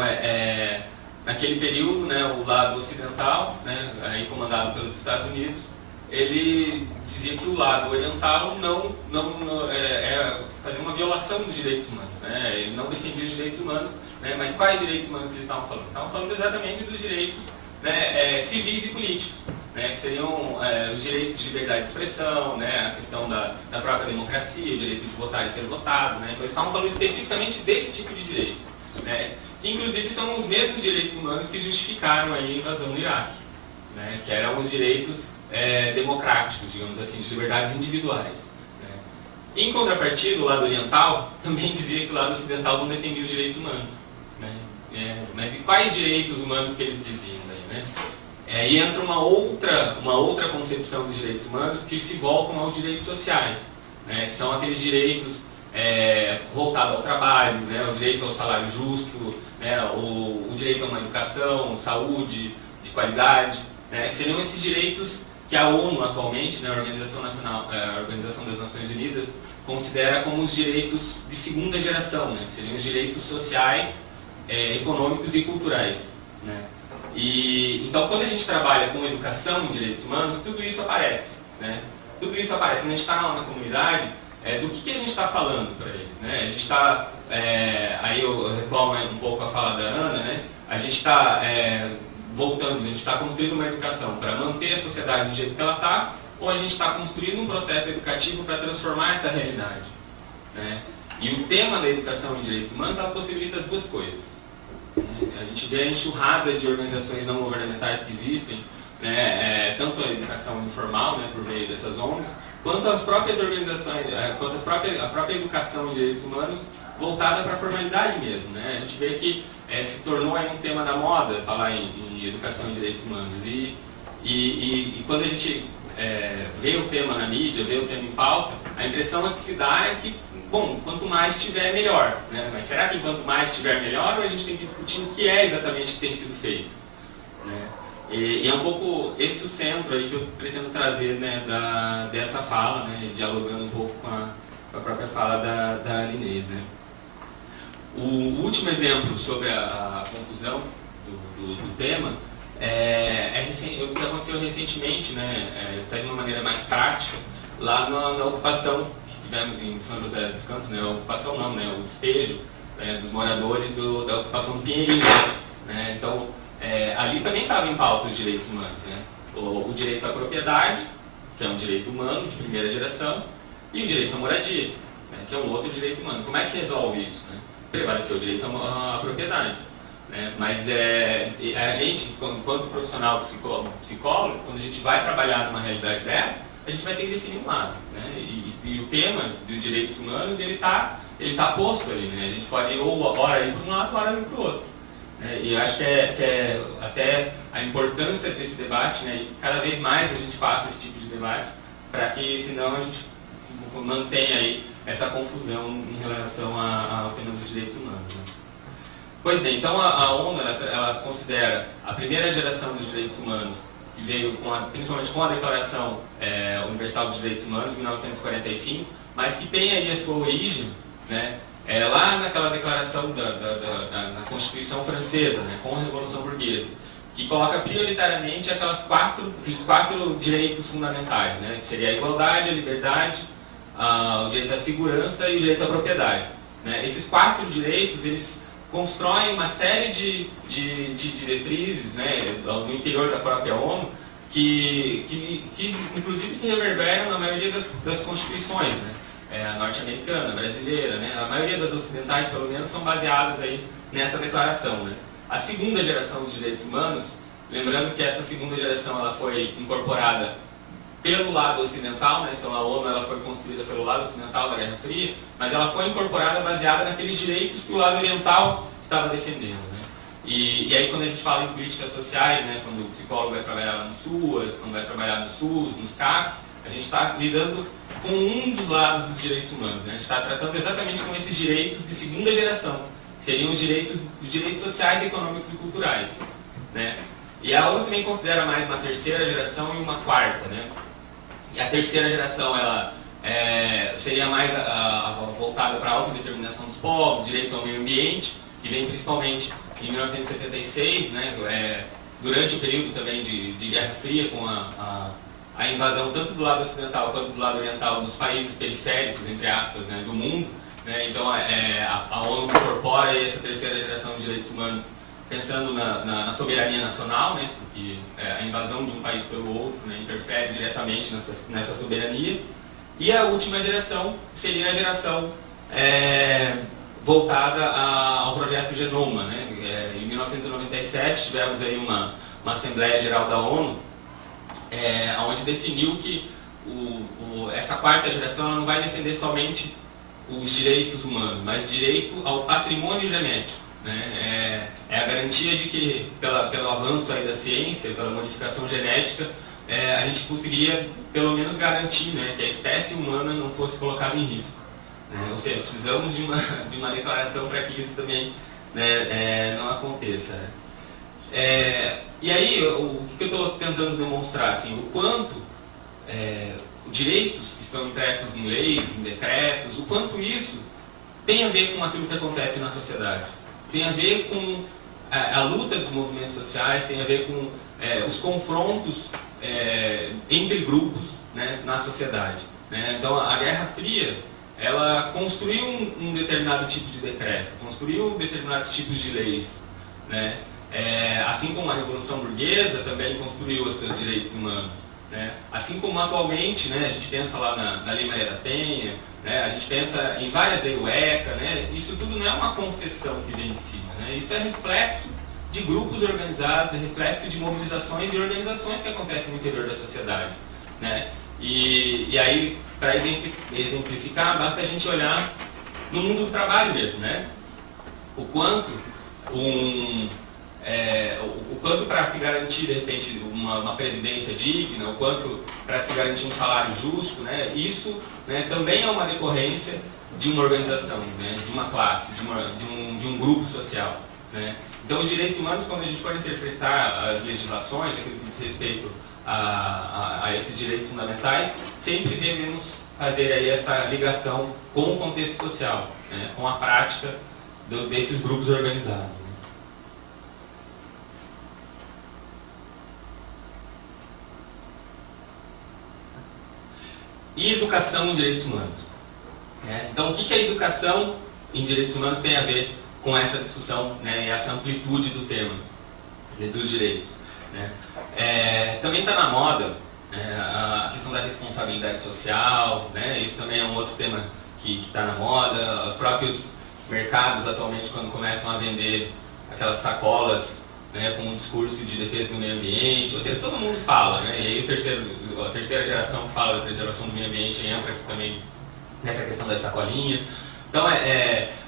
naquele período, né, o lado ocidental, né, aí comandado pelos Estados Unidos, ele dizia que o lado oriental fazia uma violação dos direitos humanos, né? Ele não defendia os direitos humanos, né? Mas quais direitos humanos que eles estavam falando? Estavam falando exatamente dos direitos, né, civis e políticos, né, que seriam os direitos de liberdade de expressão, né, a questão da própria democracia, o direito de votar e ser votado, né? Então eles estavam falando especificamente desse tipo de direito, né? Que inclusive são os mesmos direitos humanos que justificaram aí a invasão no Iraque, né? Que eram os direitos democráticos, digamos assim, de liberdades individuais, né? Em contrapartida, o lado oriental também dizia que o lado ocidental não defendia os direitos humanos, né? Mas e quais direitos humanos que eles diziam aí, né? E entra uma outra concepção dos direitos humanos que se voltam aos direitos sociais, né? Que são aqueles direitos voltados ao trabalho, né? O direito ao salário justo, né? O direito a uma educação, saúde de qualidade, né? Que seriam esses direitos que a ONU atualmente, né, a Organização das Nações Unidas, considera como os direitos de segunda geração, né? Que seriam os direitos sociais, econômicos e culturais, né? E então, quando a gente trabalha com educação em direitos humanos, tudo isso aparece, né? Tudo isso aparece. Quando a gente está lá na comunidade, do que a gente está falando para eles, né? A gente está, aí eu retomo um pouco a fala da Ana, né? A gente está voltando, a gente está construindo uma educação para manter a sociedade do jeito que ela está, ou a gente está construindo um processo educativo para transformar essa realidade, né? E o tema da educação em direitos humanos, ela possibilita as duas coisas. A gente vê a enxurrada de organizações não governamentais que existem, né, tanto a educação informal, né, por meio dessas ONGs, quanto as próprias organizações, quanto a própria educação em direitos humanos voltada para a formalidade mesmo, né? A gente vê que se tornou aí um tema da moda falar em educação em direitos humanos e quando a gente vê o tema na mídia, vê o tema em pauta, a impressão que se dá é que, bom, quanto mais tiver, melhor, né? Mas será que quanto mais tiver, melhor, ou a gente tem que discutir o que é exatamente que tem sido feito, né? E é um pouco esse o centro aí que eu pretendo trazer, né, dessa fala, né, dialogando um pouco com a própria fala da Inês, né? O último exemplo sobre a confusão do tema o que aconteceu recentemente, né, até de uma maneira mais prática, lá na ocupação que tivemos em São José dos Campos, né, a ocupação não, né, o despejo dos moradores da ocupação do Pinheirinho, né? Então, ali também estava em pauta os direitos humanos, né? O direito à propriedade, que é um direito humano de primeira geração, e o direito à moradia, né, que é um outro direito humano. Como é que resolve isso, né? Prevaleceu o direito à propriedade, né? Mas a gente, enquanto profissional psicólogo, quando a gente vai trabalhar numa realidade dessa, a gente vai ter que definir um lado, né? E o tema dos direitos humanos, ele tá posto ali, né? A gente pode ora ir para um lado, ora ir para o outro, né? E eu acho que é até a importância desse debate, né? E cada vez mais a gente faça esse tipo de debate, para que senão a gente mantenha aí essa confusão em relação ao tema dos direitos humanos, né? Pois bem, então a ONU ela considera a primeira geração dos direitos humanos que veio principalmente com a Declaração Universal dos Direitos Humanos de 1945, mas que tem aí a sua origem, né, lá naquela declaração da Constituição Francesa, né, com a Revolução Burguesa, que coloca prioritariamente aqueles quatro direitos fundamentais, né, que seria a igualdade, a liberdade, o direito à segurança e o direito à propriedade. Né. Esses quatro direitos, eles constroem uma série de diretrizes, né, no interior da própria ONU, que inclusive se reverberam na maioria das constituições, né. A norte-americana, a brasileira, né, a maioria das ocidentais, pelo menos, são baseadas aí nessa declaração. Né. A segunda geração dos direitos humanos, lembrando que essa segunda geração ela foi incorporada pelo lado ocidental, né, então a ONU ela foi construída pelo lado ocidental da Guerra Fria, mas ela foi incorporada baseada naqueles direitos que o lado oriental estava defendendo. Né. E aí quando a gente fala em políticas sociais, né, quando o psicólogo vai trabalhar no SUAS, quando vai trabalhar no SUS, nos CAPs, a gente está lidando com um dos lados dos direitos humanos. Né. A gente está tratando exatamente com esses direitos de segunda geração, que seriam os direitos sociais, econômicos e culturais. Né. E a ONU também considera mais uma terceira geração e uma quarta. Né. E a terceira geração ela seria mais voltada para a autodeterminação dos povos, direito ao meio ambiente, que vem principalmente em 1976, né, durante o período também de Guerra Fria, com a invasão tanto do lado ocidental quanto do lado oriental dos países periféricos, entre aspas, né, do mundo. Né, então a ONU incorpora essa terceira geração de direitos humanos pensando na soberania nacional, né, porque a invasão de um país pelo outro, né, interfere diretamente nessa soberania. E a última geração seria a geração voltada ao projeto Genoma. Né. Em 1997 tivemos aí uma Assembleia Geral da ONU, onde definiu que essa quarta geração ela não vai defender somente os direitos humanos, mas direito ao patrimônio genético. Né. É a garantia de que, pelo avanço aí da ciência, pela modificação genética, a gente conseguiria, pelo menos, garantir, né, que a espécie humana não fosse colocada em risco. Né. Ou seja, precisamos de uma declaração para que isso também, né, não aconteça. Né. E aí, o que eu estou tentando demonstrar? Assim, o quanto direitos que estão impressos em leis, em decretos, o quanto isso tem a ver com aquilo que acontece na sociedade. Tem a ver com a luta dos movimentos sociais, tem a ver com os confrontos entre grupos, né, na sociedade. Né? Então, a Guerra Fria, ela construiu um determinado tipo de decreto, construiu determinados tipos de leis. Né? Assim como a Revolução Burguesa também construiu os seus direitos humanos. Né? Assim como atualmente, né, a gente pensa lá na Lei Maria da Penha, né, a gente pensa em várias leis, o ECA, né, isso tudo não é uma concessão que vem em cima. Né? Isso é reflexo de grupos organizados, é reflexo de mobilizações e organizações que acontecem no interior da sociedade. Né? E aí, para exemplificar, basta a gente olhar no mundo do trabalho mesmo. Né? O quanto para se garantir, de repente, uma previdência digna, o quanto para se garantir um salário justo, né, isso, né, também é uma decorrência de uma organização, né, de uma classe, de um grupo social. Né. Então, os direitos humanos, quando a gente for interpretar as legislações, aquilo que diz respeito a esses direitos fundamentais, sempre devemos fazer aí essa ligação com o contexto social, né, com a prática desses grupos organizados. E educação em direitos humanos. Então, o que a educação em direitos humanos tem a ver com essa discussão, né, e essa amplitude do tema, dos direitos? Né? Também está na moda a questão da responsabilidade social, né? Isso também é um outro tema que está na moda. Os próprios mercados atualmente, quando começam a vender aquelas sacolas, né, com um discurso de defesa do meio ambiente, ou seja, todo mundo fala, né? E aí a terceira geração que fala da preservação do meio ambiente entra aqui também nessa questão das sacolinhas. Então,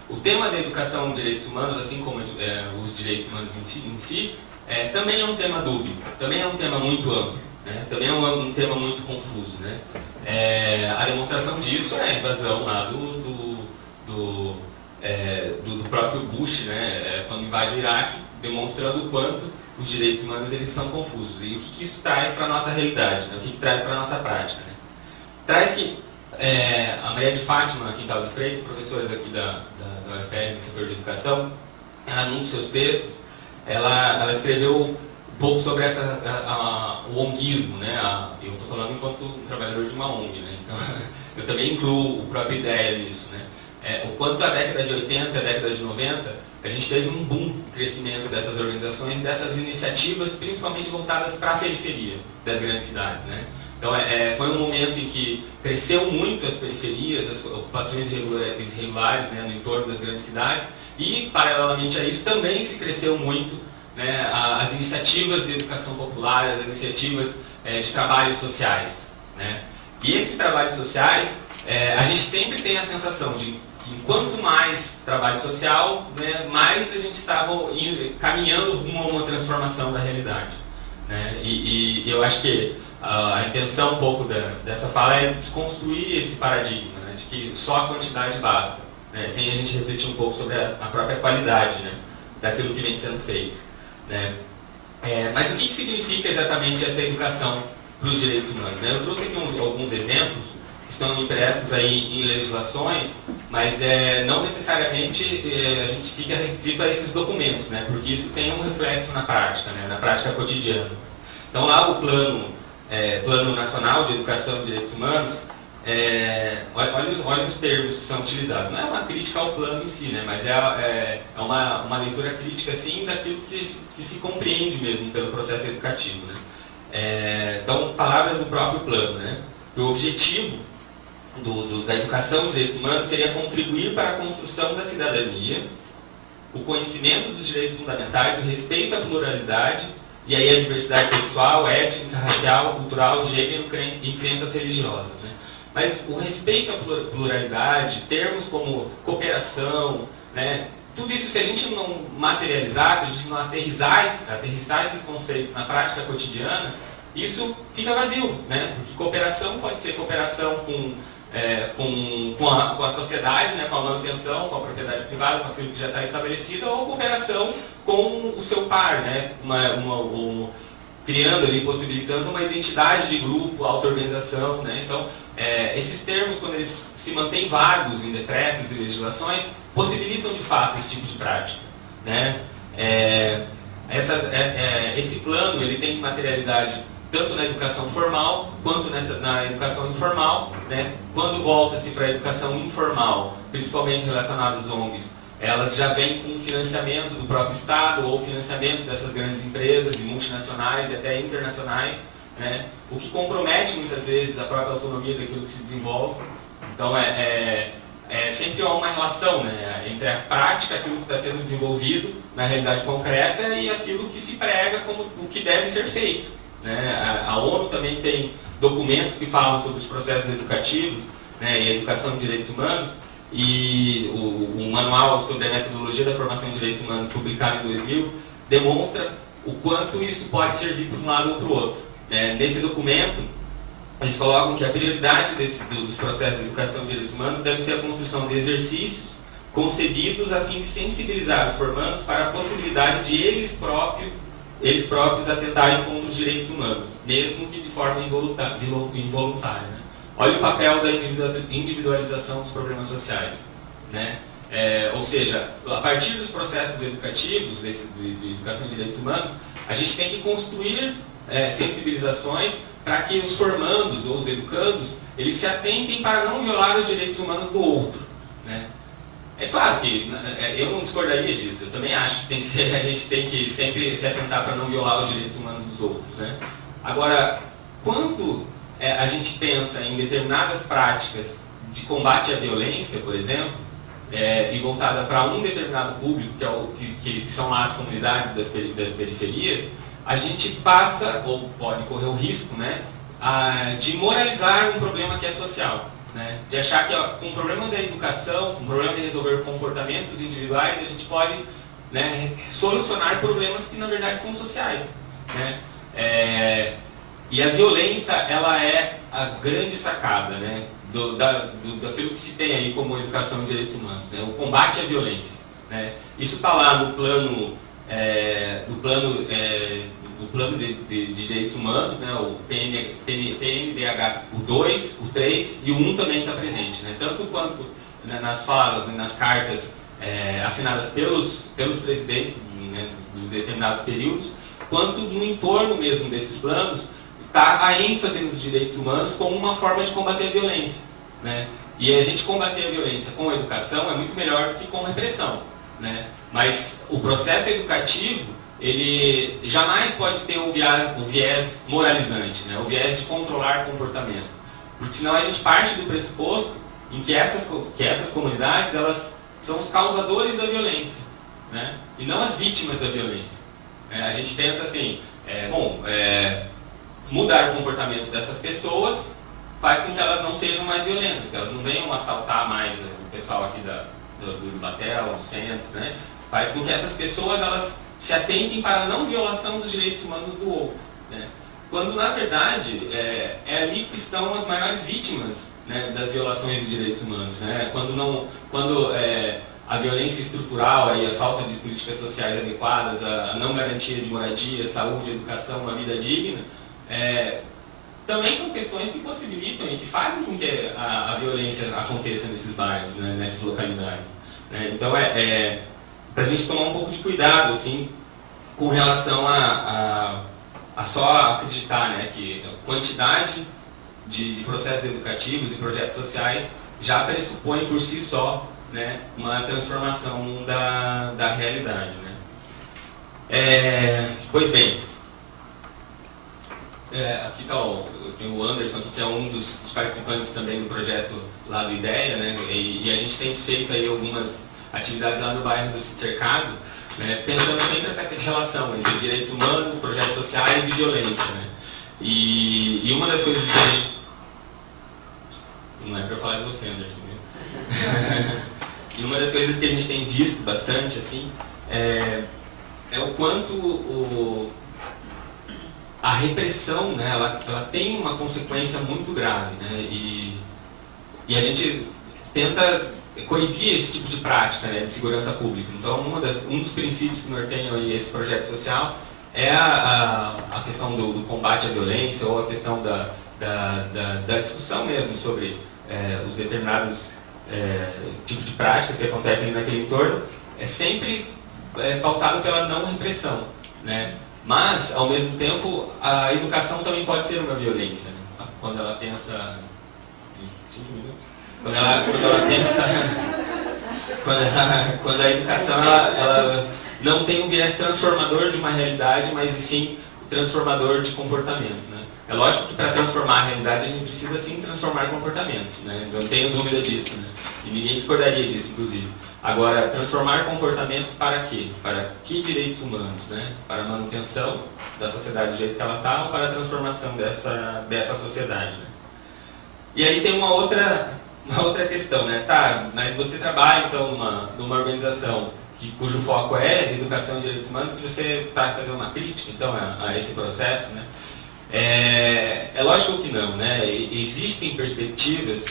o tema da educação em direitos humanos, assim como os direitos humanos em si, também é um tema dúbio, também é um tema muito amplo, né? Também é um tema muito confuso. Né? A demonstração disso é a invasão lá do próprio Bush, né, quando invade o Iraque, demonstrando o quanto os direitos humanos eles são confusos. E o que isso traz para a nossa realidade, né? O que traz para a nossa prática, né? Traz que a Maria de Fátima Quintal de Freitas, professora aqui da UFPR no setor de educação, ela, num dos seus textos, ela escreveu um pouco sobre o onguismo, né? Eu estou falando enquanto trabalhador de uma ONG, né? Então, eu também incluo a própria ideia nisso, né? O quanto a década de 80 e a década de 90, a gente teve um boom de crescimento dessas organizações, dessas iniciativas, principalmente voltadas para a periferia das grandes cidades, né? Então, foi um momento em que cresceu muito as periferias, as ocupações irregulares, né, no entorno das grandes cidades, e, paralelamente a isso, também se cresceu muito, né, as iniciativas de educação popular, as iniciativas de trabalhos sociais, né? E esses trabalhos sociais, a gente sempre tem a sensação de que quanto mais trabalho social, né, mais a gente estava caminhando rumo a uma transformação da realidade, né? E eu acho que a intenção um pouco dessa fala é desconstruir esse paradigma, né, de que só a quantidade basta, né, sem a gente refletir um pouco sobre a própria qualidade, né, daquilo que vem sendo feito, né. Mas o que significa exatamente essa educação para os direitos humanos, né? Eu trouxe aqui alguns exemplos que estão impressos aí em legislações, mas não necessariamente a gente fica restrito a esses documentos, né, porque isso tem um reflexo na prática, né, na prática cotidiana. Então lá o Plano Nacional de Educação e Direitos Humanos, olha os termos que são utilizados. Não é uma crítica ao plano em si, né, mas é uma leitura crítica, sim, daquilo que se compreende mesmo pelo processo educativo, né. Então, palavras do próprio plano, né. O objetivo da educação dos direitos humanos seria contribuir para a construção da cidadania, o conhecimento dos direitos fundamentais, o respeito à pluralidade, e aí a diversidade sexual, étnica, racial, cultural, gênero e crenças religiosas, né? Mas o respeito à pluralidade, termos como cooperação, né? Tudo isso, se a gente não materializar, se a gente não aterrissar esses conceitos na prática cotidiana, isso fica vazio, né? Porque cooperação pode ser cooperação com a sociedade, né, com a manutenção, com a propriedade privada, com aquilo que já está estabelecido, ou cooperação com o seu par, né, criando ali, possibilitando uma identidade de grupo, auto-organização, né. Então, esses termos, quando eles se mantêm vagos em decretos e legislações, possibilitam de fato esse tipo de prática, né. Esse plano ele tem materialidade tanto na educação formal quanto na educação informal, né? Quando volta-se para a educação informal, principalmente relacionada às ONGs, elas já vêm com financiamento do próprio Estado ou financiamento dessas grandes empresas, de multinacionais e até internacionais, né? O que compromete muitas vezes a própria autonomia daquilo que se desenvolve. Então sempre há uma relação, né, entre a prática, aquilo que está sendo desenvolvido na realidade concreta, e aquilo que se prega como o que deve ser feito, né? A ONU também tem documentos que falam sobre os processos educativos, né, e a educação de direitos humanos, e o manual sobre a metodologia da formação de direitos humanos, publicado em 2000, demonstra o quanto isso pode servir para um lado ou para o outro. Nesse documento, eles colocam que a prioridade dos processos de educação de direitos humanos deve ser a construção de exercícios concebidos a fim de sensibilizar os formandos para a possibilidade de eles próprios atentarem contra os direitos humanos, mesmo que de forma involuntária, né? Olha o papel da individualização dos problemas sociais, né? Ou seja, a partir dos processos educativos, de educação de direitos humanos, a gente tem que construir sensibilizações para que os formandos ou os educandos, eles se atentem para não violar os direitos humanos do outro, né? É claro que eu não discordaria disso, eu também acho que a gente tem que sempre se atentar para não violar os direitos humanos dos outros, né? Agora, quando a gente pensa em determinadas práticas de combate à violência, por exemplo, e voltada para um determinado público, que são lá as comunidades das periferias, a gente passa, ou pode correr o risco, né, de moralizar um problema que é social. Né, de achar que com o problema da educação, com o problema de resolver comportamentos individuais, a gente pode, né, solucionar problemas que na verdade são sociais. Né? E a violência, ela é a grande sacada, né, daquilo que se tem aí como educação de direitos humanos, né, o combate à violência. Né? Isso está lá no plano do plano de direitos humanos, né, o PNDH, o 2, o 3 e o 1 também está presente, né, tanto quanto nas falas e nas cartas assinadas pelos presidentes, né, dos determinados períodos, quanto no entorno mesmo desses planos, está a ênfase nos direitos humanos como uma forma de combater a violência, né? E a gente combater a violência com a educação é muito melhor do que com repressão, né? Mas o processo educativo, ele jamais pode ter o viés moralizante, né? O viés de controlar comportamentos. Porque senão a gente parte do pressuposto em que essas comunidades, elas são os causadores da violência, né? E não as vítimas da violência. A gente pensa assim, mudar o comportamento dessas pessoas faz com que elas não sejam mais violentas, que elas não venham assaltar mais o pessoal aqui do Batel, do centro, né? Faz com que essas pessoas elas se atentem para a não violação dos direitos humanos do outro, né? Quando na verdade é ali que estão as maiores vítimas, né, das violações de direitos humanos, né? Quando a violência estrutural, aí, a falta de políticas sociais adequadas, a não garantia de moradia, saúde, educação, uma vida digna, também são questões que possibilitam e que fazem com que a violência aconteça nesses bairros, né, nessas localidades, né? Então para a gente tomar um pouco de cuidado assim, com relação a só acreditar, né, que a quantidade de processos educativos e projetos sociais já pressupõe por si só, né, uma transformação da realidade, né? Pois bem, aqui está o Anderson, aqui, que é um dos participantes também do projeto lá do IDEA, né? E a gente tem feito aí algumas atividades lá no bairro do Sítio Cercado, né, pensando sempre nessa relação entre direitos humanos, projetos sociais e violência, né? E uma das coisas que a gente... Não é para falar de você, Anderson, viu? E uma das coisas que a gente tem visto bastante, assim, é o quanto a repressão, né, ela tem uma consequência muito grave, né, e a gente tenta coibir esse tipo de prática, né, de segurança pública. Então, um dos princípios que norteiam aí esse projeto social é a questão do combate à violência, ou a questão da discussão mesmo sobre os determinados tipos de práticas que acontecem ali naquele entorno, é sempre pautado pela não repressão, né? Mas, ao mesmo tempo, a educação também pode ser uma violência, né? Quando ela pensa... Quando a educação ela não tem um viés transformador de uma realidade, mas sim transformador de comportamentos, né? É lógico que para transformar a realidade a gente precisa sim transformar comportamentos, né? Eu não tenho dúvida disso, né? E ninguém discordaria disso, inclusive. Agora, transformar comportamentos para quê? Para que direitos humanos, né? Para a manutenção da sociedade do jeito que ela está, ou para a transformação dessa sociedade, né? E aí tem uma outra questão, né? Tá, mas você trabalha então numa organização cujo foco é educação e direitos humanos, você está fazendo uma crítica então a esse processo, né? É lógico que não, né? Existem perspectivas,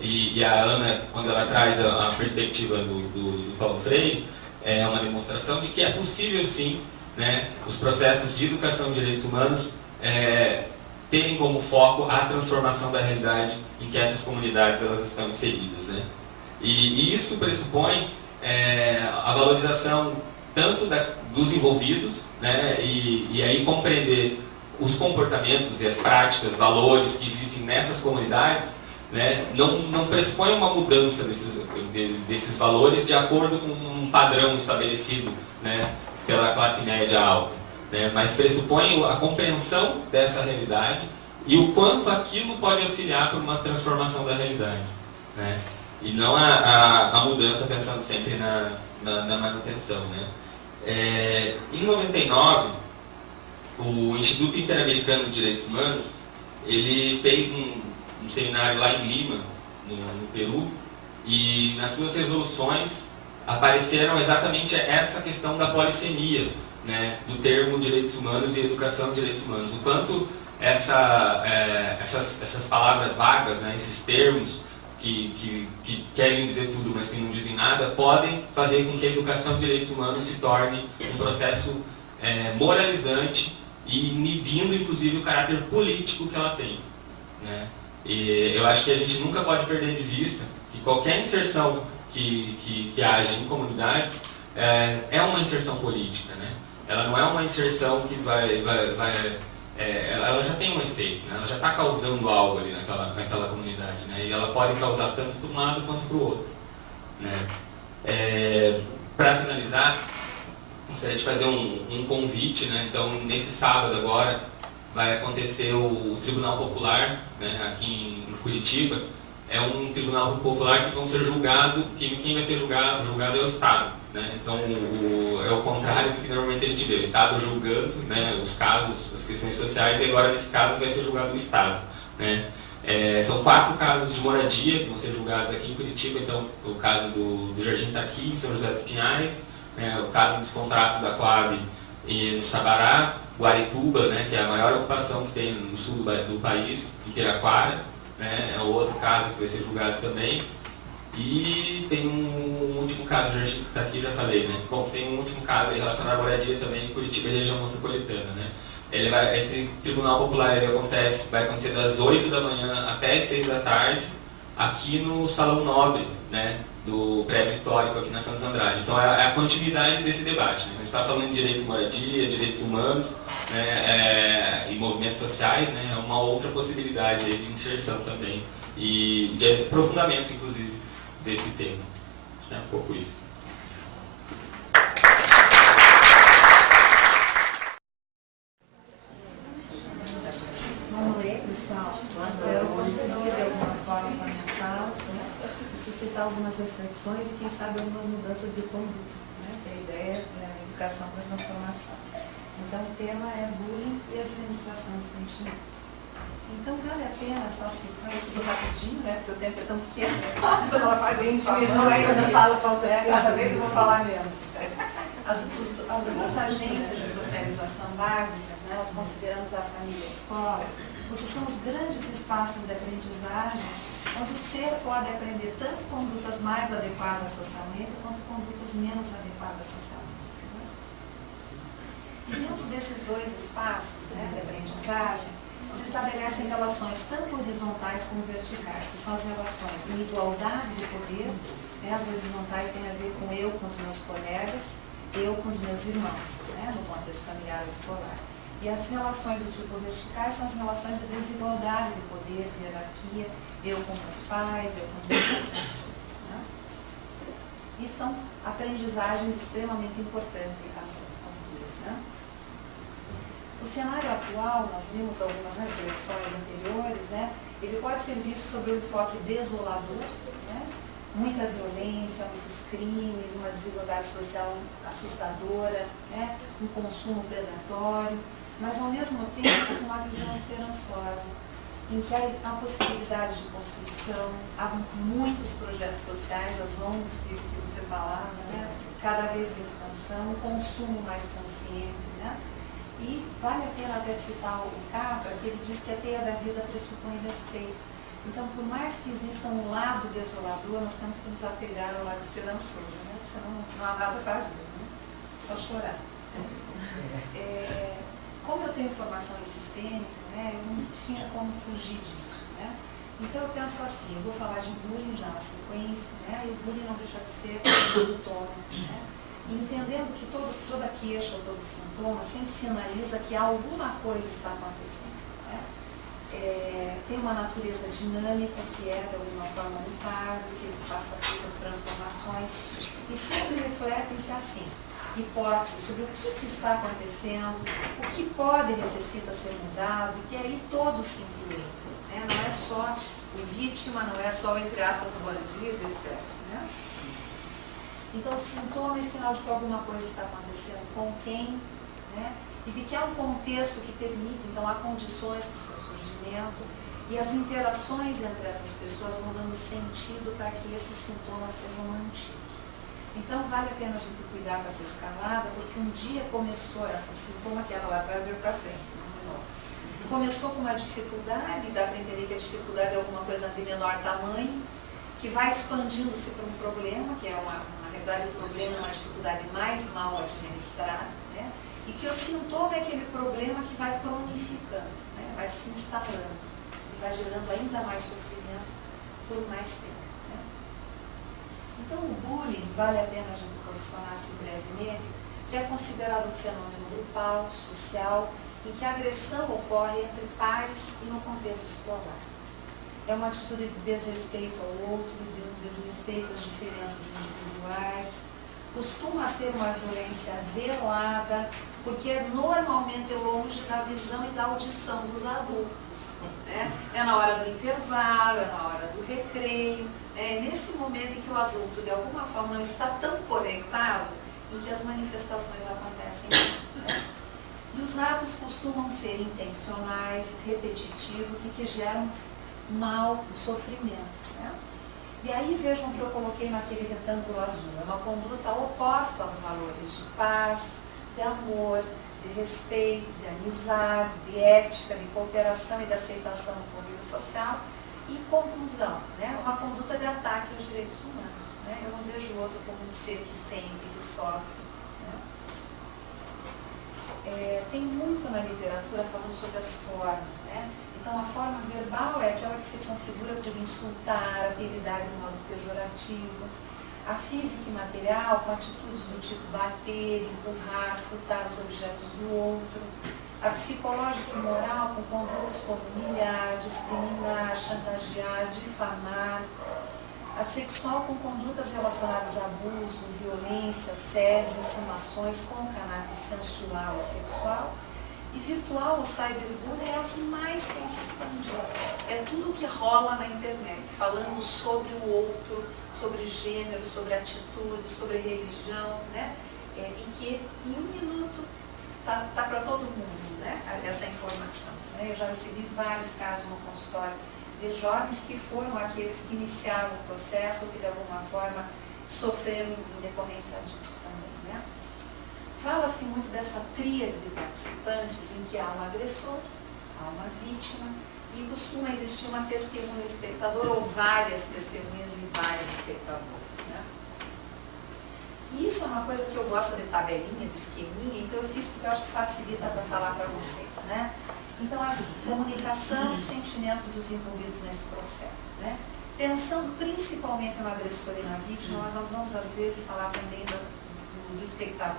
e a Ana, quando ela traz a perspectiva do Paulo Freire, é uma demonstração de que é possível sim, né, os processos de educação e direitos humanos terem como foco a transformação da realidade em que essas comunidades elas estão inseridas, né? E isso pressupõe a valorização tanto dos envolvidos, né, e aí compreender os comportamentos e as práticas, valores que existem nessas comunidades, né, não pressupõe uma mudança desses valores de acordo com um padrão estabelecido, né, pela classe média alta, né, mas pressupõe a compreensão dessa realidade e o quanto aquilo pode auxiliar para uma transformação da realidade, né, e não a mudança pensando sempre na manutenção, né. Em 99, o Instituto Interamericano de Direitos Humanos ele fez um seminário lá em Lima, no Peru, e nas suas resoluções apareceram exatamente essa questão da polissemia, né, do termo direitos humanos e educação de direitos humanos. O quanto essas palavras vagas, né, esses termos, que querem dizer tudo, mas que não dizem nada, podem fazer com que a educação de direitos humanos se torne um processo moralizante e inibindo, inclusive, o caráter político que ela tem, né? E eu acho que a gente nunca pode perder de vista que qualquer inserção que haja em comunidade é uma inserção política, né? Ela não é uma inserção que ela já tem um efeito, né? Ela já está causando algo ali naquela comunidade, né? E ela pode causar tanto para um lado quanto para o outro, né? Para finalizar, gostaria de fazer um convite, né? Então, nesse sábado agora, vai acontecer o Tribunal Popular, né? Aqui em Curitiba. É um tribunal popular que vão ser julgado, quem vai ser julgado é o Estado, né? Então é o contrário do que normalmente a gente vê, o Estado julgando, né, os casos, as questões sociais, e agora nesse caso vai ser julgado o Estado, né? São 4 casos de moradia que vão ser julgados aqui em Curitiba, então o caso do Jardim Itaqui, em São José dos Pinhais, o caso dos contratos da Coab no Sabará, Guarituba, né, que é a maior ocupação que tem no sul do país, em Piraquara, né, é o outro caso que vai ser julgado também. E tem um último caso, daqui já falei, né? Bom, tem um último caso aí relacionado à moradia também em Curitiba, região metropolitana, né? Esse Tribunal Popular vai acontecer das 8 da manhã até as 6 da tarde, aqui no Salão Nobre, né, do prédio histórico aqui na Santos Andrade. Então é a continuidade desse debate, né? A gente está falando de direito à moradia, direitos humanos, né, e movimentos sociais, né? É uma outra possibilidade aí de inserção também e de aprofundamento, inclusive, desse tema. É um pouco isso. Vamos ler, pessoal? Eu continuo de alguma forma com a minha fala, né? E suscitar algumas reflexões e, quem sabe, algumas mudanças de conduta, né? Que a ideia é a educação para a transformação. Então, o tema é bullying e administração de sentimentos. Então, vale a pena só citar tudo rapidinho, né? Porque o tempo é tão pequeno. Quando ela faz 20 minutos, aí quando eu falo, falta cada vez eu vou falar menos. As duas agências de socialização básicas, né, nós consideramos a família e a escola, porque são os grandes espaços de aprendizagem, onde o ser pode aprender tanto condutas mais adequadas socialmente, quanto condutas menos adequadas socialmente. Né? E dentro desses dois espaços, né, de aprendizagem, se estabelecem relações tanto horizontais como verticais, que são as relações de igualdade de poder, né, as horizontais têm a ver com eu com os meus colegas, eu com os meus irmãos, né, no contexto familiar ou escolar. E as relações do tipo verticais são as relações de desigualdade de poder, de hierarquia, eu com meus pais, eu com os meus professores. Né? E são aprendizagens extremamente importantes, as duas. Né? O cenário atual, nós vimos algumas reflexões anteriores, né? Ele pode ser visto sobre um enfoque desolador, né? Muita violência, muitos crimes, uma desigualdade social assustadora, né? Um consumo predatório, mas ao mesmo tempo uma visão esperançosa, em que há possibilidade de construção, há muitos projetos sociais, as ONGs que você falava, né? Cada vez em expansão, um consumo mais consciente, né? E vale a pena até citar o Capra, que ele diz que a teia da vida pressupõe respeito. Então, por mais que exista um lado desolador, nós temos que nos apegar ao lado esperançoso, né? Senão não há nada a fazer, né? Só chorar. Como eu tenho formação em sistêmica, né, eu não tinha como fugir disso. Né? Então, eu penso assim, eu vou falar de bullying já na sequência, né? E o bullying não deixa de ser um sintoma. Né? E entendendo que toda queixa ou todo sintoma sempre sinaliza que alguma coisa está acontecendo. Né? Tem uma natureza dinâmica que é, de alguma forma, mutável, que passa por transformações, e sempre refletem-se assim, hipóteses sobre o que está acontecendo, o que pode e necessita ser mudado, e aí todos se incluem. Né? Não é só o vítima, não é só, entre aspas, o bandido, etc. Né? Então, sintoma é sinal de que alguma coisa está acontecendo com quem, né? E de que há um contexto que permite, então há condições para o seu surgimento, e as interações entre essas pessoas vão dando sentido para que esses sintomas sejam mantidos. Então, vale a pena a gente cuidar com essa escalada, porque um dia começou esse sintoma que era lá atrás e veio para frente. Começou com uma dificuldade, dá para entender que a dificuldade é alguma coisa de menor tamanho, que vai expandindo-se para um problema, que é na realidade o problema é uma dificuldade mais mal administrada, né? E que o sintoma é aquele problema que vai cronificando, né? Vai se instalando, e vai gerando ainda mais sofrimento por mais tempo, né? Então o bullying, vale a pena a gente posicionar-se brevemente, que é considerado um fenômeno grupal, social, em que a agressão ocorre entre pares e no contexto escolar. É uma atitude de desrespeito ao outro, de desrespeito às diferenças individuais, costuma ser uma violência velada, porque é normalmente longe da visão e da audição dos adultos, né? É na hora do intervalo, é na hora do recreio, é nesse momento em que o adulto, de alguma forma, não está tão conectado, em que as manifestações acontecem, né? E os atos costumam ser intencionais, repetitivos e que geram mal, sofrimento, né? E aí vejam que eu coloquei naquele retângulo azul, é uma conduta oposta aos valores de paz, de amor, de respeito, de amizade, de ética, de cooperação e de aceitação no convívio social. E conclusão, né? Uma conduta de ataque aos direitos humanos, né? Eu não vejo o outro como um ser que sente, que sofre, né? Tem muito na literatura falando sobre as formas, né? Então, a forma verbal é aquela que se configura por insultar, apelidar de modo pejorativo. A física e material, com atitudes do tipo bater, empurrar, furtar os objetos do outro. A psicológica e moral, com condutas como humilhar, discriminar, chantagear, difamar. A sexual, com condutas relacionadas a abuso, violência, assédio, insinuações com caráter sensual e sexual. E virtual, o cyberbullying, é o que mais tem se expandido. É tudo que rola na internet, falando sobre o outro, sobre gênero, sobre atitude, sobre religião, né? E que em um minuto tá para todo mundo, né? Essa informação, né? Eu já recebi vários casos no consultório de jovens que foram aqueles que iniciaram o processo ou que de alguma forma sofreram em decorrência disso também, né? Fala-se muito dessa tríade de participantes em que há um agressor, há uma vítima e costuma existir uma testemunha espectador ou várias testemunhas e vários espectadores, né? E isso é uma coisa que eu gosto de tabelinha, de esqueminha, então eu fiz porque eu acho que facilita para falar para vocês, né? Então, assim, comunicação e sentimentos dos envolvidos nesse processo, né? Pensando principalmente no agressor e na vítima, mas nós vamos às vezes falar também do espectador.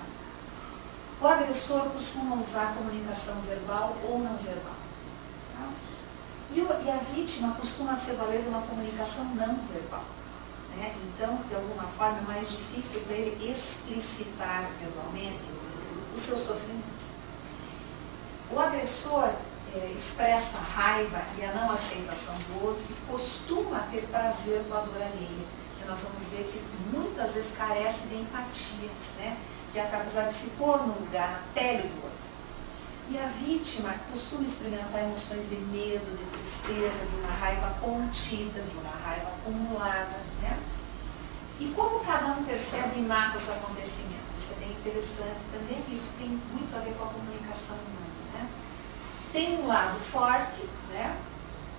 O agressor costuma usar a comunicação verbal ou não verbal. Tá? E a vítima costuma se valer de uma comunicação não verbal. Né? Então, de alguma forma, é mais difícil para ele explicitar verbalmente o seu sofrimento. O agressor expressa a raiva e a não aceitação do outro e costuma ter prazer com a dor alheia. E nós vamos ver que muitas vezes carece de empatia, né? Que é a capacidade de se pôr no lugar, na pele do outro. E a vítima costuma experimentar emoções de medo, de tristeza, de uma raiva contida, de uma raiva acumulada, né? E como cada um percebe e narra os acontecimentos? Isso é bem interessante também, que isso tem muito a ver com a comunicação humana, né? Tem um lado forte, né?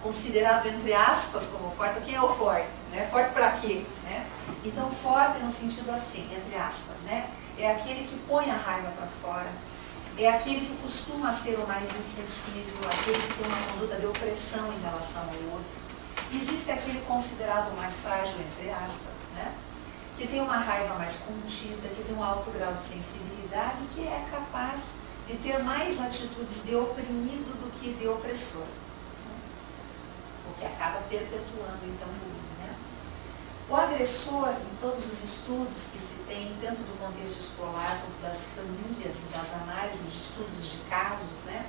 Considerado entre aspas como forte. O que é o forte? Né? Forte para quê? Né? Então, forte no sentido assim, entre aspas, né? É aquele que põe a raiva para fora, é aquele que costuma ser o mais insensível, aquele que tem uma conduta de opressão em relação ao outro. Existe aquele considerado mais frágil, entre aspas, né? Que tem uma raiva mais contida, que tem um alto grau de sensibilidade e que é capaz de ter mais atitudes de oprimido do que de opressor. O que acaba perpetuando, então, o bullying, né? O agressor, em todos os estudos que se tem, tanto do contexto escolar quanto das famílias e das análises de estudos de casos, né?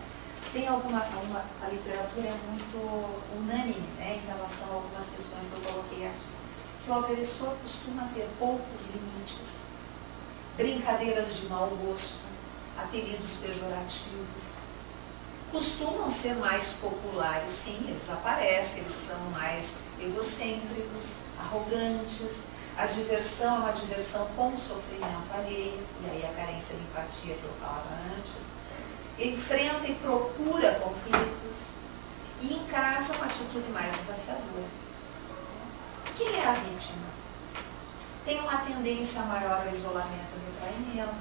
Tem a literatura é muito unânime, né, em relação a algumas questões que eu coloquei aqui. Que o agressor costuma ter poucos limites, brincadeiras de mau gosto, apelidos pejorativos, costumam ser mais populares, sim, eles aparecem, eles são mais egocêntricos, arrogantes, a diversão é uma diversão com sofrimento alheio, e aí a carência de empatia que eu falava antes, enfrenta e procura conflitos, e em casa uma atitude mais desafiadora. Quem é a vítima? Tem uma tendência maior ao isolamento e retraimento,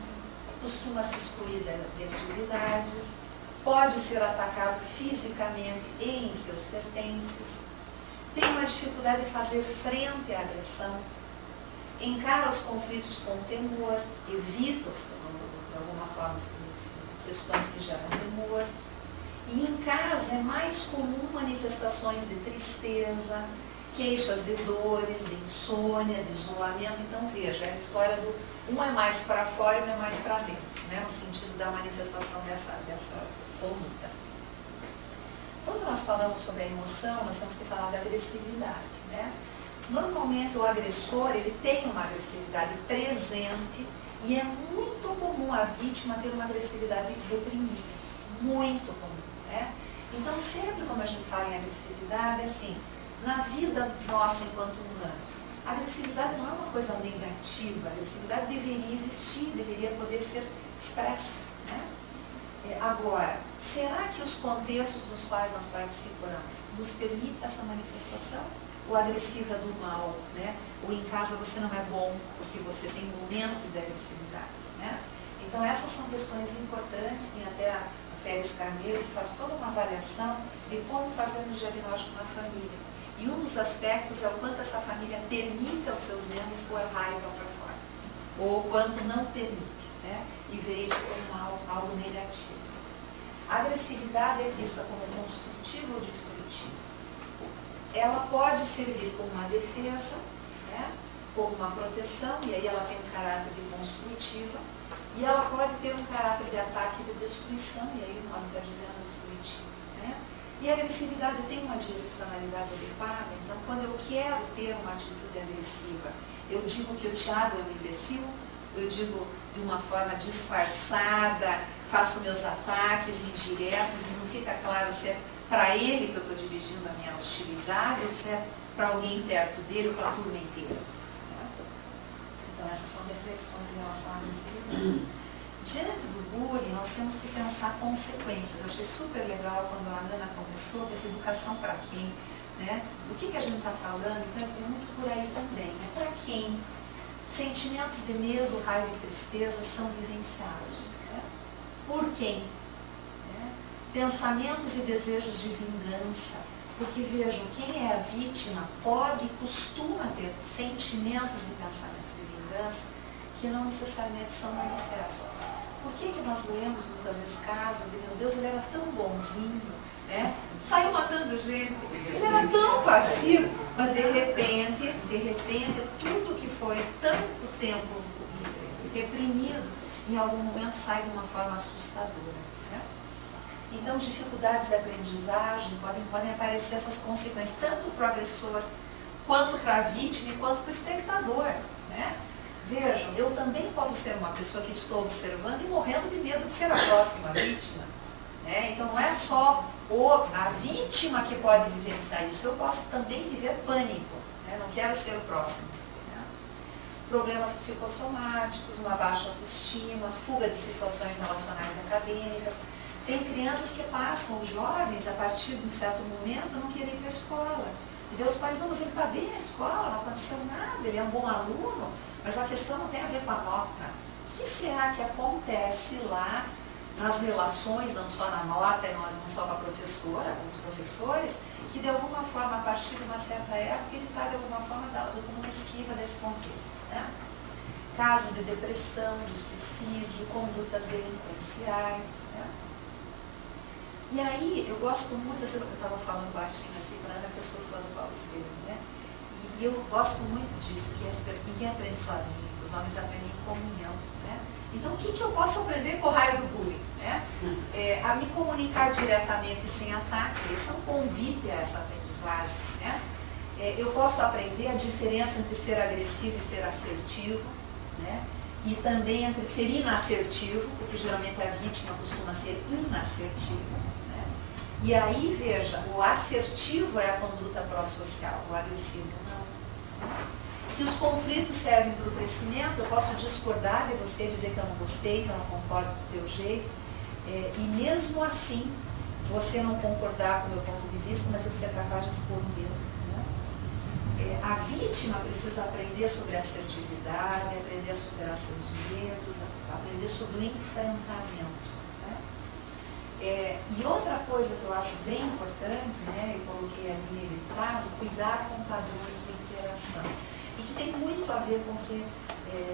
costuma se excluir de atividades, pode ser atacado fisicamente e em seus pertences, tem uma dificuldade de fazer frente à agressão, encara os conflitos com temor, evita-os de alguma forma questões que geram temor. E em casa é mais comum manifestações de tristeza, queixas de dores, de insônia, de isolamento. Então veja, é a história do um é mais para fora e um é mais para dentro, né, no sentido da manifestação dessa conduta. Quando nós falamos sobre a emoção, nós temos que falar da agressividade, né? Normalmente o agressor, ele tem uma agressividade presente e é muito comum a vítima ter uma agressividade reprimida, muito comum, né? Então sempre quando a gente fala em agressividade, assim, na vida nossa enquanto humanos, a agressividade não é uma coisa negativa, a agressividade deveria existir, deveria poder ser expressa, né? Agora, será que os contextos nos quais nós participamos nos permitem essa manifestação? O agressivo é do mal, né? Ou em casa você não é bom porque você tem momentos de agressividade, né? Então essas são questões importantes. Tem até a Félix Carneiro que faz toda uma avaliação de como fazemos o diagnóstico na família. E um dos aspectos é o quanto essa família permite aos seus membros pôr raiva para fora, ou quanto não permite, né? E ver isso como algo negativo. A agressividade é vista como construtiva ou destrutiva. Ela pode servir como uma defesa, né, como uma proteção, e aí ela tem um caráter de construtiva, e ela pode ter um caráter de ataque e de destruição, e aí o nome está dizendo destrutivo, né? E a agressividade tem uma direcionalidade adequada. Então, quando eu quero ter uma atitude agressiva, eu digo que o Tiago é um imbecil, eu digo de uma forma disfarçada, faço meus ataques indiretos e não fica claro se é para ele que eu estou dirigindo a minha hostilidade ou se é para alguém perto dele ou para a turma inteira. Então essas são reflexões em relação à agressividade. Diante do bullying, nós temos que pensar consequências. Eu achei super legal quando a Ana começou dessa educação para quem, né? Do que a gente está falando, então é muito por aí também. É para quem sentimentos de medo, raiva e tristeza são vivenciados. Né? Por quem? Pensamentos e desejos de vingança, porque vejam, quem é a vítima pode e costuma ter sentimentos e pensamentos de vingança que não necessariamente são manifestos. Por que nós lemos muitas vezes casos de, meu Deus, ele era tão bonzinho, né? Saiu matando gente, ele era tão passivo, mas de repente, tudo que foi tanto tempo reprimido, em algum momento sai de uma forma assustadora. Então, dificuldades de aprendizagem, podem aparecer essas consequências, tanto para o agressor, quanto para a vítima, quanto para o espectador. Né? Vejam, eu também posso ser uma pessoa que estou observando e morrendo de medo de ser a próxima vítima. Né? Então, não é só a vítima que pode vivenciar isso, eu posso também viver pânico. Né? Não quero ser o próximo. Né? Problemas psicossomáticos, uma baixa autoestima, fuga de situações relacionais e acadêmicas. Tem crianças que passam, jovens, a partir de um certo momento, não querem ir para a escola. E daí os pais, não, mas ele está bem na escola, não aconteceu nada, ele é um bom aluno, mas a questão não tem a ver com a nota. O que será que acontece lá nas relações, não só na nota, não só com a professora, com os professores, que de alguma forma, a partir de uma certa época, ele está de alguma forma adotando uma esquiva desse contexto. Né? Casos de depressão, de suicídio, condutas delinquenciais. E aí, eu gosto muito, eu estava falando baixinho aqui para a pessoa falando Paulo Freire, né? E eu gosto muito disso, que as pessoas, ninguém aprende sozinho, os homens aprendem em comunhão, né? Então, o que eu posso aprender com o raio do bullying? Né? A me comunicar diretamente sem ataque, esse é um convite a essa aprendizagem, né? Eu posso aprender a diferença entre ser agressivo e ser assertivo, né? E também entre ser inassertivo, porque geralmente a vítima costuma ser inassertiva. E aí, veja, o assertivo é a conduta pró-social, o agressivo não. Que os conflitos servem para o crescimento, eu posso discordar de você, dizer que eu não gostei, que eu não concordo do teu jeito, e mesmo assim, você não concordar com o meu ponto de vista, mas eu ser capaz de expor o meu. Né? A vítima precisa aprender sobre assertividade, aprender a superar seus medos, aprender sobre o enfrentamento. E outra coisa que eu acho bem importante, eu coloquei ali editado, cuidar com padrões de interação. E que tem muito a ver com o que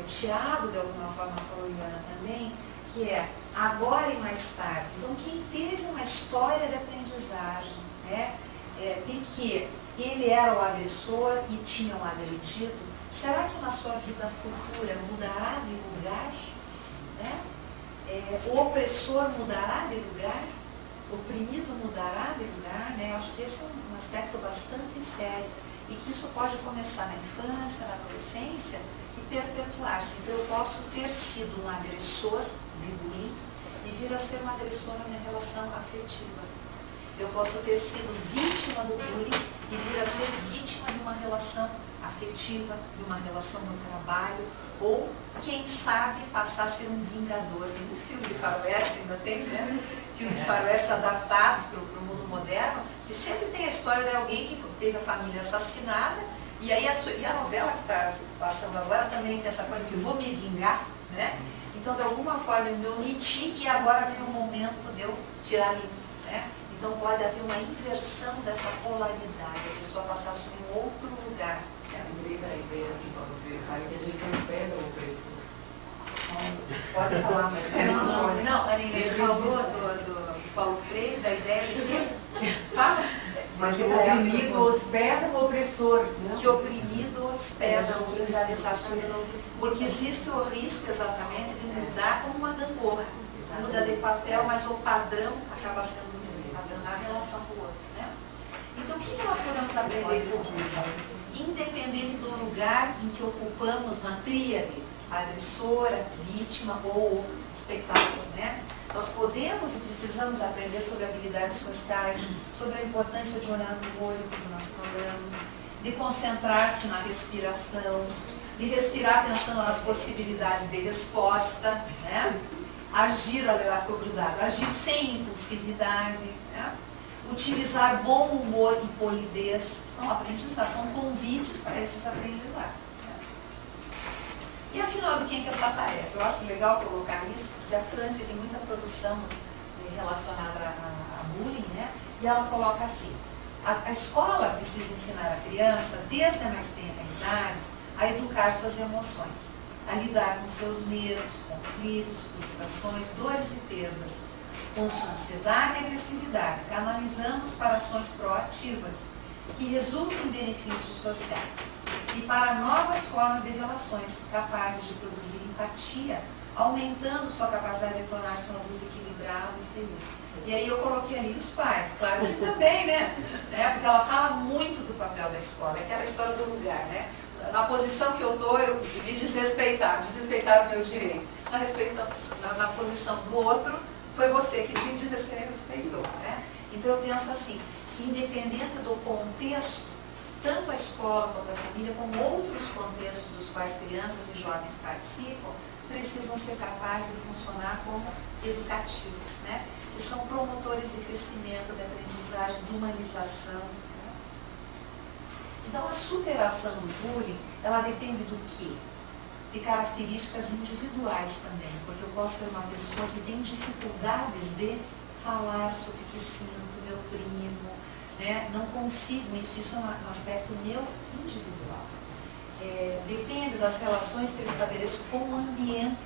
Tiago, de alguma forma, falou, e Ana também, que é agora e mais tarde. Então, quem teve uma história de aprendizagem, de que ele era o agressor e tinha um agredido, será que na sua vida futura mudará de lugar? O opressor mudará de lugar? O oprimido mudará de lugar? Eu acho que esse é um aspecto bastante sério e que isso pode começar na infância, na adolescência e perpetuar-se. Então, eu posso ter sido um agressor de bullying e vir a ser um agressor na minha relação afetiva. Eu posso ter sido vítima do bullying e vir a ser vítima de uma relação afetiva, de uma relação no trabalho, ou, quem sabe, passar a ser um vingador. Tem muito filme de faroeste, ainda tem, filmes faroeste adaptados para o mundo moderno, que sempre tem a história de alguém que teve a família assassinada, e aí a novela que está se passando agora também tem essa coisa de vou me vingar, Então, de alguma forma, eu me omiti e agora vem o momento de eu tirar limpo, Então, pode haver uma inversão dessa polaridade, a pessoa passar a assumir um outro lugar. Lembrei da ideia que Paulo Freire fala que a gente não espera o opressor. Pode falar, mas não, a Inês falou do Paulo Freire, da ideia de que fala. Mas o oprimido hospeda o opressor. Que o oprimido hospeda o opressor, exatamente. Porque existe o risco, exatamente, de mudar como uma gangorra. Muda de papel, mas o padrão acaba sendo o mesmo padrão na relação com o outro. Então, o que nós podemos aprender com o bullying? Independente do lugar em que ocupamos na tríade, agressora, vítima ou espectador, Nós podemos e precisamos aprender sobre habilidades sociais, sobre a importância de olhar no olho, como nós falamos, de concentrar-se na respiração, de respirar pensando nas possibilidades de resposta, agir, olha lá, ficou grudado, agir sem impulsividade, utilizar bom humor e polidez, são aprendizados, são convites para esses aprendizados. E afinal, de quem que é essa tarefa? Eu acho legal colocar isso, porque a Fran tem muita produção relacionada a bullying, e ela coloca assim, a escola precisa ensinar a criança, desde a mais tenra idade, a educar suas emoções, a lidar com seus medos, conflitos, frustrações, dores e perdas, com sua ansiedade e agressividade, canalizamos para ações proativas, que resultem em benefícios sociais, e para novas formas de relações capazes de produzir empatia, aumentando sua capacidade de tornar-se um adulto equilibrado e feliz. E aí eu coloquei ali os pais, claro que também, Porque ela fala muito do papel da escola, aquela história do lugar, Na posição que eu estou, eu me desrespeitar o meu direito. Na posição do outro, foi você que me desrespeitou, Então eu penso assim, que independente do contexto, tanto a escola quanto a família, como outros contextos dos quais crianças e jovens participam, precisam ser capazes de funcionar como educativos, que são promotores de crescimento, de aprendizagem, de humanização. Então, a superação do bullying, ela depende do quê? De características individuais também, porque eu posso ser uma pessoa que tem dificuldades de falar sobre o que sinto, meu primo, não consigo isso é um aspecto meu individual. Depende das relações que eu estabeleço com o ambiente,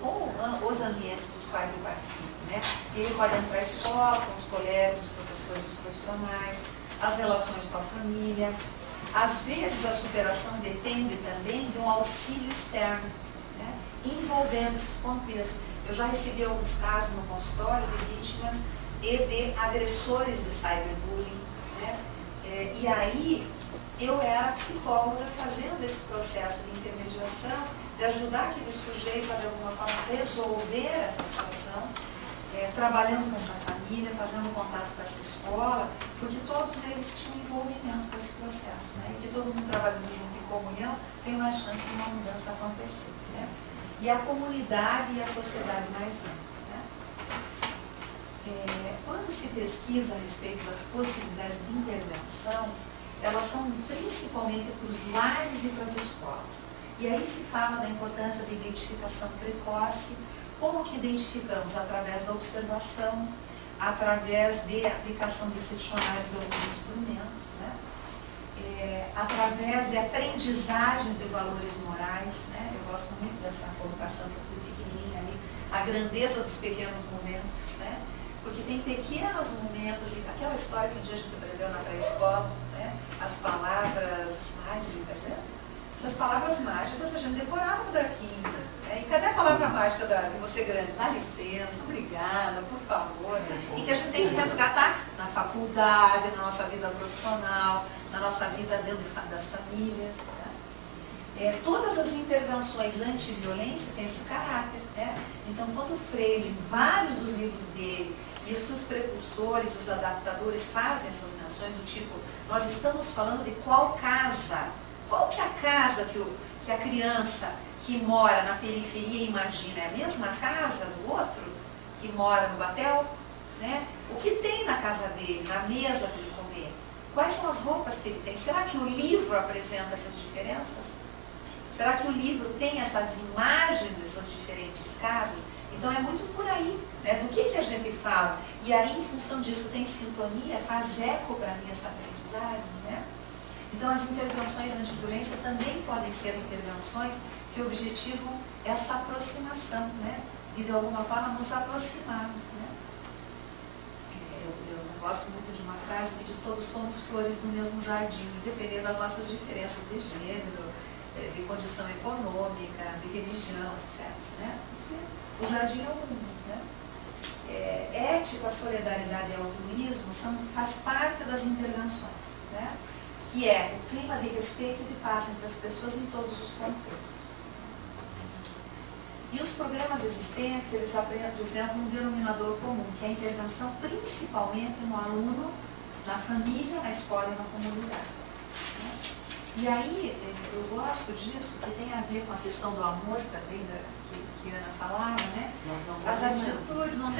com os ambientes dos quais eu participo. Ele pode entrar na escola, com os colegas, os professores, os profissionais, as relações com a família. Às vezes a superação depende também de um auxílio externo, envolvendo esses contextos. Eu já recebi alguns casos no consultório de vítimas e de agressores de cyberbullying, e aí eu era psicóloga fazendo esse processo de intermediação, de ajudar aquele sujeito a de alguma forma resolver essa situação, trabalhando com essa família, fazendo contato com essa escola, porque todos eles tinham envolvimento com esse processo, e que todo mundo trabalhando junto em comunhão tem mais chance de uma mudança acontecer. E a comunidade e a sociedade mais ampla. Quando se pesquisa a respeito das possibilidades de intervenção, elas são principalmente para os lares e para as escolas. E aí se fala da importância da identificação precoce. Como que identificamos? Através da observação, através de aplicação de questionários ou outros instrumentos, né? Através de aprendizagens de valores morais, né? Eu gosto muito dessa colocação que eu pus pequenininha ali, a grandeza dos pequenos momentos, né? Porque tem pequenos momentos, e aquela história que um dia a gente aprendeu na pré-escola, né? As palavras mágicas, né? As palavras mágicas a gente decorava quando era quinta. Né? E cadê a palavra mágica de você grande? Dá licença, obrigada, por favor. E que a gente tem que resgatar na faculdade, na nossa vida profissional, na nossa vida dentro das famílias. Né? Todas as intervenções anti-violência têm esse caráter. Né? Então, quando o Freire, em vários dos livros dele, e os seus precursores, os adaptadores, fazem essas menções do tipo, nós estamos falando de qual casa. Qual que é a casa que a criança que mora na periferia imagina? É a mesma casa do outro que mora no Batel? Né? O que tem na casa dele, na mesa para ele comer? Quais são as roupas que ele tem? Será que o livro apresenta essas diferenças? Será que o livro tem essas imagens dessas diferentes casas? Então é muito por aí, né? Do que a gente fala? E aí, em função disso, tem sintonia, faz eco para mim essa aprendizagem, né? Então, as intervenções anti-violência também podem ser intervenções que objetivam essa aproximação, né? E, de alguma forma, nos aproximarmos, né? Eu gosto muito de uma frase que diz: todos somos flores do mesmo jardim, dependendo das nossas diferenças de gênero, de condição econômica, de religião, etc. Né? Porque o jardim é o mundo, né? Ética, solidariedade e altruísmo faz parte das intervenções, né? Que é o clima de respeito e de paz entre as pessoas em todos os contextos. E os programas existentes, eles apresentam um denominador comum, que é a intervenção principalmente no aluno, na família, na escola e na comunidade. E aí, eu gosto disso, que tem a ver com a questão do amor também, que a Ana falava, né? As atitudes, não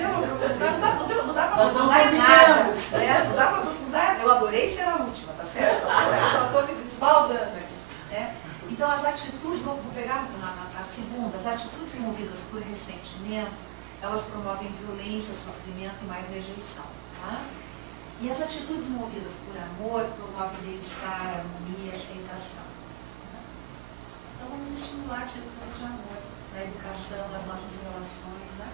dá para aprofundar em nada, né? Não dá para aprofundar, eu adorei ser a última, tá certo? Eu estou me desbaldando aqui, né? Então, as atitudes, vou pegar na segunda, as atitudes movidas por ressentimento, elas promovem violência, sofrimento e mais rejeição, tá? E as atitudes movidas por amor promovem bem-estar, harmonia, aceitação. Tá? Então, vamos estimular atitudes de amor na educação, nas nossas relações, né?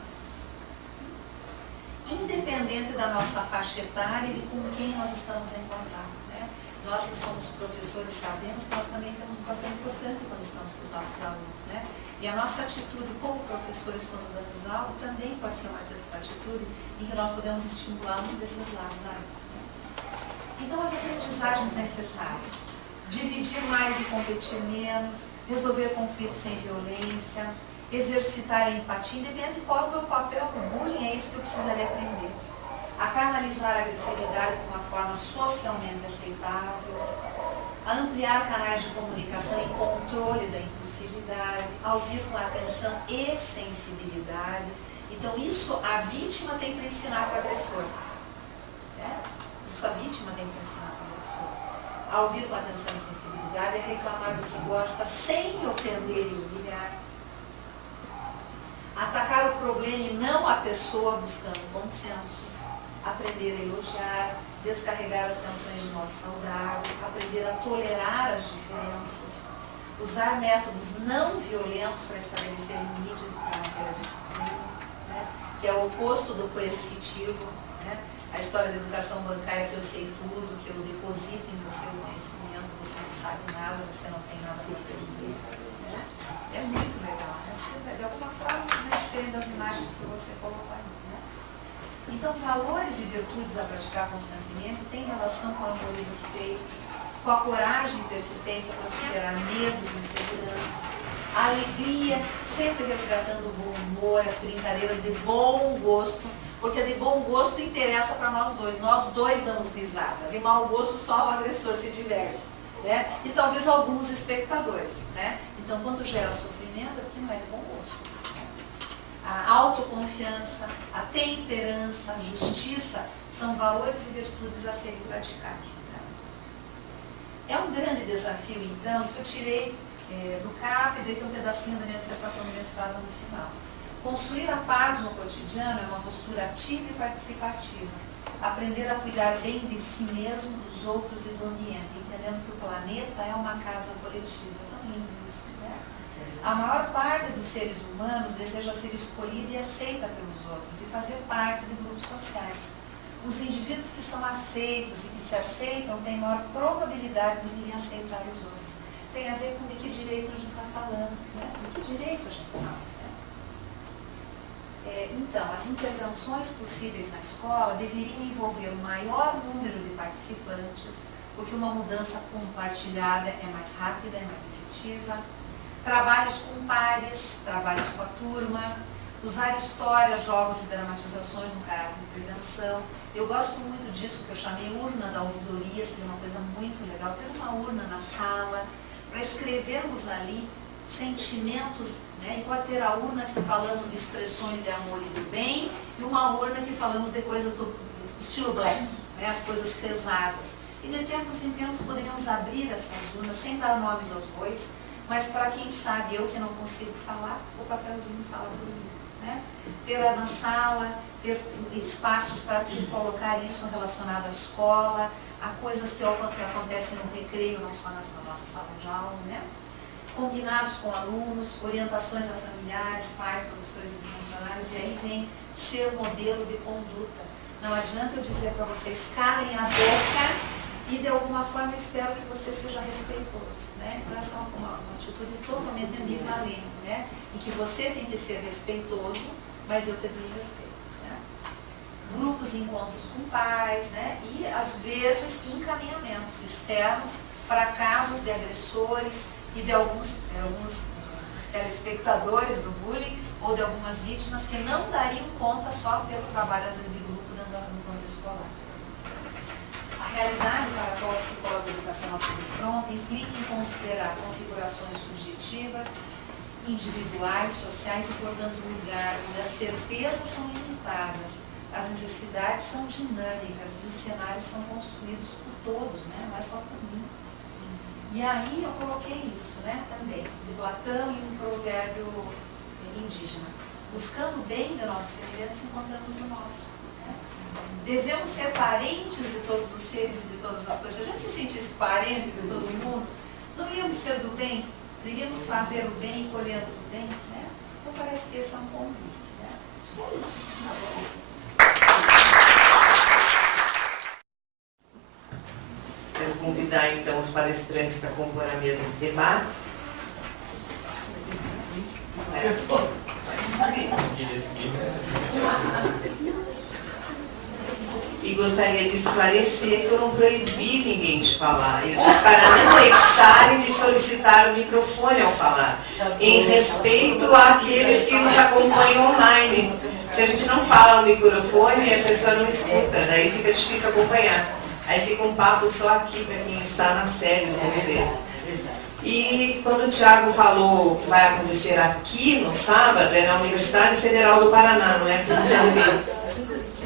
Independente da nossa faixa etária e de com quem nós estamos em contato, né? Nós que somos professores sabemos que nós também temos um papel importante quando estamos com os nossos alunos, né? E a nossa atitude como professores quando damos aula também pode ser uma atitude em que nós podemos estimular um desses lados aí. Né? Então, as aprendizagens necessárias: dividir mais e competir menos, resolver conflitos sem violência, exercitar a empatia, independente de qual é o meu papel no bullying, é isso que eu precisaria aprender. A canalizar a agressividade de uma forma socialmente aceitável, a ampliar canais de comunicação e controle da impulsividade, a ouvir com atenção e sensibilidade. Então, isso a vítima tem que ensinar para o agressor. Né? Isso a vítima tem que ensinar para o agressor. A ouvir com atenção e sensibilidade é reclamar do que gosta sem ofender e humilhar. Atacar o problema e não a pessoa, buscando bom senso. Aprender a elogiar, descarregar as tensões de modo saudável, aprender a tolerar as diferenças, usar métodos não violentos para estabelecer limites e para manter a disciplina, né? Que é o oposto do coercitivo, né? A história da educação bancária, que eu sei tudo, que eu deposito em você o conhecimento, você não sabe nada, você não tem nada para aprender, né? É muito legal, né? Você, de alguma forma, né, diferente das imagens que você colocou aí. Então, valores e virtudes a praticar constantemente têm relação com o amor e respeito, com a coragem e persistência para superar medos e inseguranças, a alegria, sempre resgatando o bom humor, as brincadeiras de bom gosto, porque de bom gosto interessa para nós dois damos risada, de mau gosto só o agressor se diverte, né? E talvez alguns espectadores, né? Então, quando gera sofrimento, é porque não é de bom gosto. A autoconfiança, a temperança, a justiça são valores e virtudes a serem praticados. Né? É um grande desafio, então, se eu tirei do CAP e dei um pedacinho da minha dissertação de mestrado no final. Construir a paz no cotidiano é uma postura ativa e participativa. Aprender a cuidar bem de si mesmo, dos outros e do ambiente, entendendo que o planeta é uma casa coletiva. É tão lindo isso, né? A maior parte dos seres humanos deseja ser escolhida e aceita pelos outros e fazer parte de grupos sociais. Os indivíduos que são aceitos e que se aceitam têm maior probabilidade de virem aceitar os outros. Tem a ver com de que direito a gente está falando, né? De que direito a gente fala, né? Então, as intervenções possíveis na escola deveriam envolver o maior número de participantes, porque uma mudança compartilhada é mais rápida, é mais efetiva. Trabalhos com pares, trabalhos com a turma, usar história, jogos e dramatizações no caráter de prevenção. Eu gosto muito disso, que eu chamei urna da ouvidoria, seria uma coisa muito legal, ter uma urna na sala, para escrevermos ali sentimentos, né? Igual ter a urna que falamos de expressões de amor e do bem, e uma urna que falamos de coisas do estilo black, né? As coisas pesadas. E de tempos em tempos poderíamos abrir essas urnas, sem dar nomes aos bois, mas para quem sabe, eu que não consigo falar, o papelzinho fala por mim, né? Ter na sala, ter espaços para se colocar isso relacionado à escola, a coisas que acontecem no recreio, não só na nossa sala de aula, né? Combinados com alunos, orientações a familiares, pais, professores e funcionários, e aí vem ser modelo de conduta. Não adianta eu dizer para vocês, calem a boca, e de alguma forma eu espero que você seja respeitoso, né? Então essa é uma atitude totalmente ambivalente, né? E que você tem que ser respeitoso, mas eu te desrespeito. Grupos e encontros com pais, né? E às vezes encaminhamentos externos para casos de agressores e de alguns telespectadores do bullying ou de algumas vítimas que não dariam conta só pelo trabalho, às vezes, de grupo no campo escolar. A realidade para a qual o psicólogo de educação se defronta implica em considerar configurações subjetivas, individuais, sociais e, portanto, lugar onde as certezas são limitadas, as necessidades são dinâmicas e os cenários são construídos por todos, né? Não é só por mim. E aí eu coloquei isso, né, também, de Platão e um provérbio indígena. Buscando o bem de nossos semelhantes, encontramos o nosso. Né? Devemos ser parentes de todos os seres e de todas as coisas. Se a gente se sentisse parente de todo mundo, não íamos ser do bem, não iríamos fazer o bem e colhermos o bem. Né? Então parece que esse é um convite. Né? Acho que é isso. Quero convidar então os palestrantes para compor a mesa de debate. E gostaria de esclarecer que eu não proibi ninguém de falar. Eu disse para não deixarem de solicitar o microfone ao falar, em respeito àqueles que nos acompanham online. Se a gente não fala no microfone, a pessoa não escuta, daí fica difícil acompanhar. Aí fica um papo só aqui para quem está na sede do conselho. E quando o Thiago falou que vai acontecer aqui no sábado, é na Universidade Federal do Paraná, não é aqui no CNB.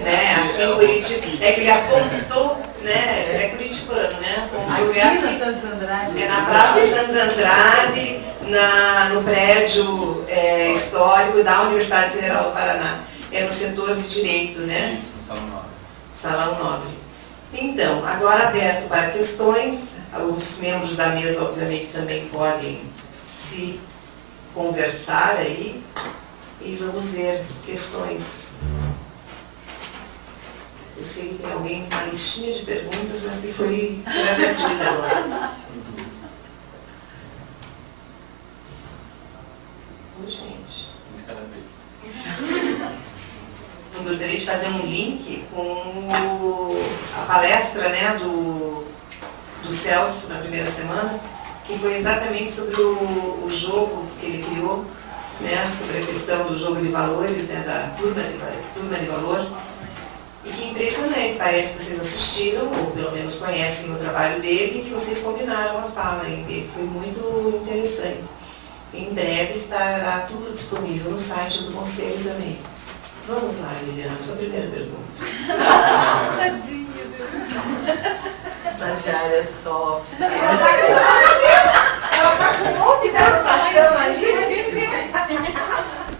Né? Aqui em Curitiba. É que ele apontou, né? É curitibano, né? É na Praça Santos Andrade, no prédio histórico da Universidade Federal do Paraná. É no setor de direito, né? Salão Nobre. Então, agora aberto para questões, os membros da mesa, obviamente, também podem se conversar aí e vamos ver questões. Eu sei que tem alguém com uma listinha de perguntas, mas que será perdida agora. Ô, gente. Cada vez. Eu gostaria de fazer um link com a palestra, né, do Celso na primeira semana, que foi exatamente sobre o jogo que ele criou, né, sobre a questão do jogo de valores, né, da turma de valor. E que impressionante, parece que vocês assistiram, ou pelo menos conhecem o trabalho dele, e que vocês combinaram a fala em ver. Foi muito interessante. Em breve estará tudo disponível no site do Conselho também. Vamos lá, Liliana, sua primeira pergunta. Tadinha. estagiária sofre. Ela tá com um monte de anotação ali.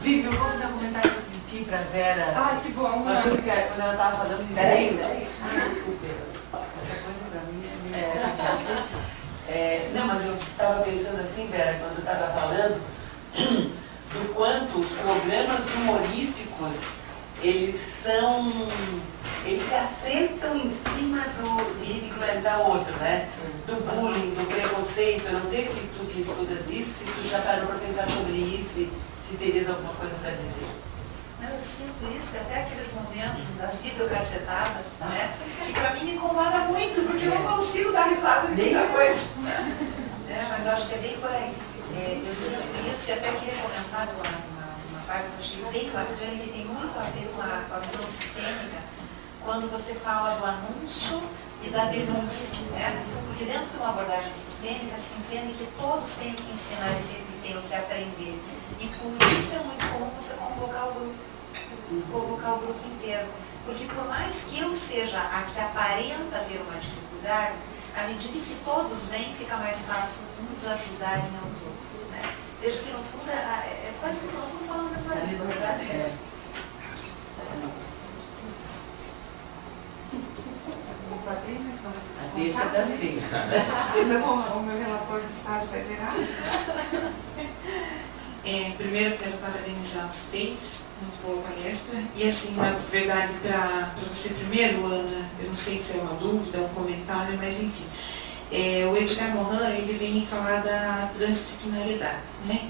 Vivi, eu vou fazer um comentário positivo pra Vera. Ai, que bom. Uma coisa que quando ela estava falando de Peraí. Ai, desculpe. Essa coisa pra mim é meio difícil. Não, mas eu estava pensando assim, Vera, quando eu estava falando, do quanto os programas humorísticos, eles se assentam em cima de ridicularizar o outro, né? Do bullying, do preconceito. Eu não sei se tu que estudas isso, se tu já parou para pensar sobre isso e se terias alguma coisa para dizer. Eu sinto isso, até aqueles momentos das videocacetadas, né? Que pra mim me incomoda muito, porque eu não consigo dar risada de muita coisa. Mas eu acho que é bem por aí. Eu sinto isso e até queria comentar uma parte que eu achei bem bacana, que tem muito a ver com a visão sistêmica, quando você fala do anúncio e da denúncia, né? Porque dentro de uma abordagem sistêmica se entende que todos têm que ensinar e têm o que aprender. E por isso é muito comum você convocar o grupo inteiro. Porque por mais que eu seja a que aparenta ter uma dificuldade, à medida que todos vêm, fica mais fácil uns ajudarem aos outros, né? Veja que no fundo é quase que nós estamos falando a mesma língua, verdade? Vou fazer, né? Deixa da fria. O meu relator de estágio vai zerar. Primeiro quero parabenizar os três, muito boa palestra. E assim, na verdade, para você primeiro, Ana, eu não sei se é uma dúvida, um comentário, mas enfim. O Edgar Morin, ele vem falar da transdisciplinaridade, né?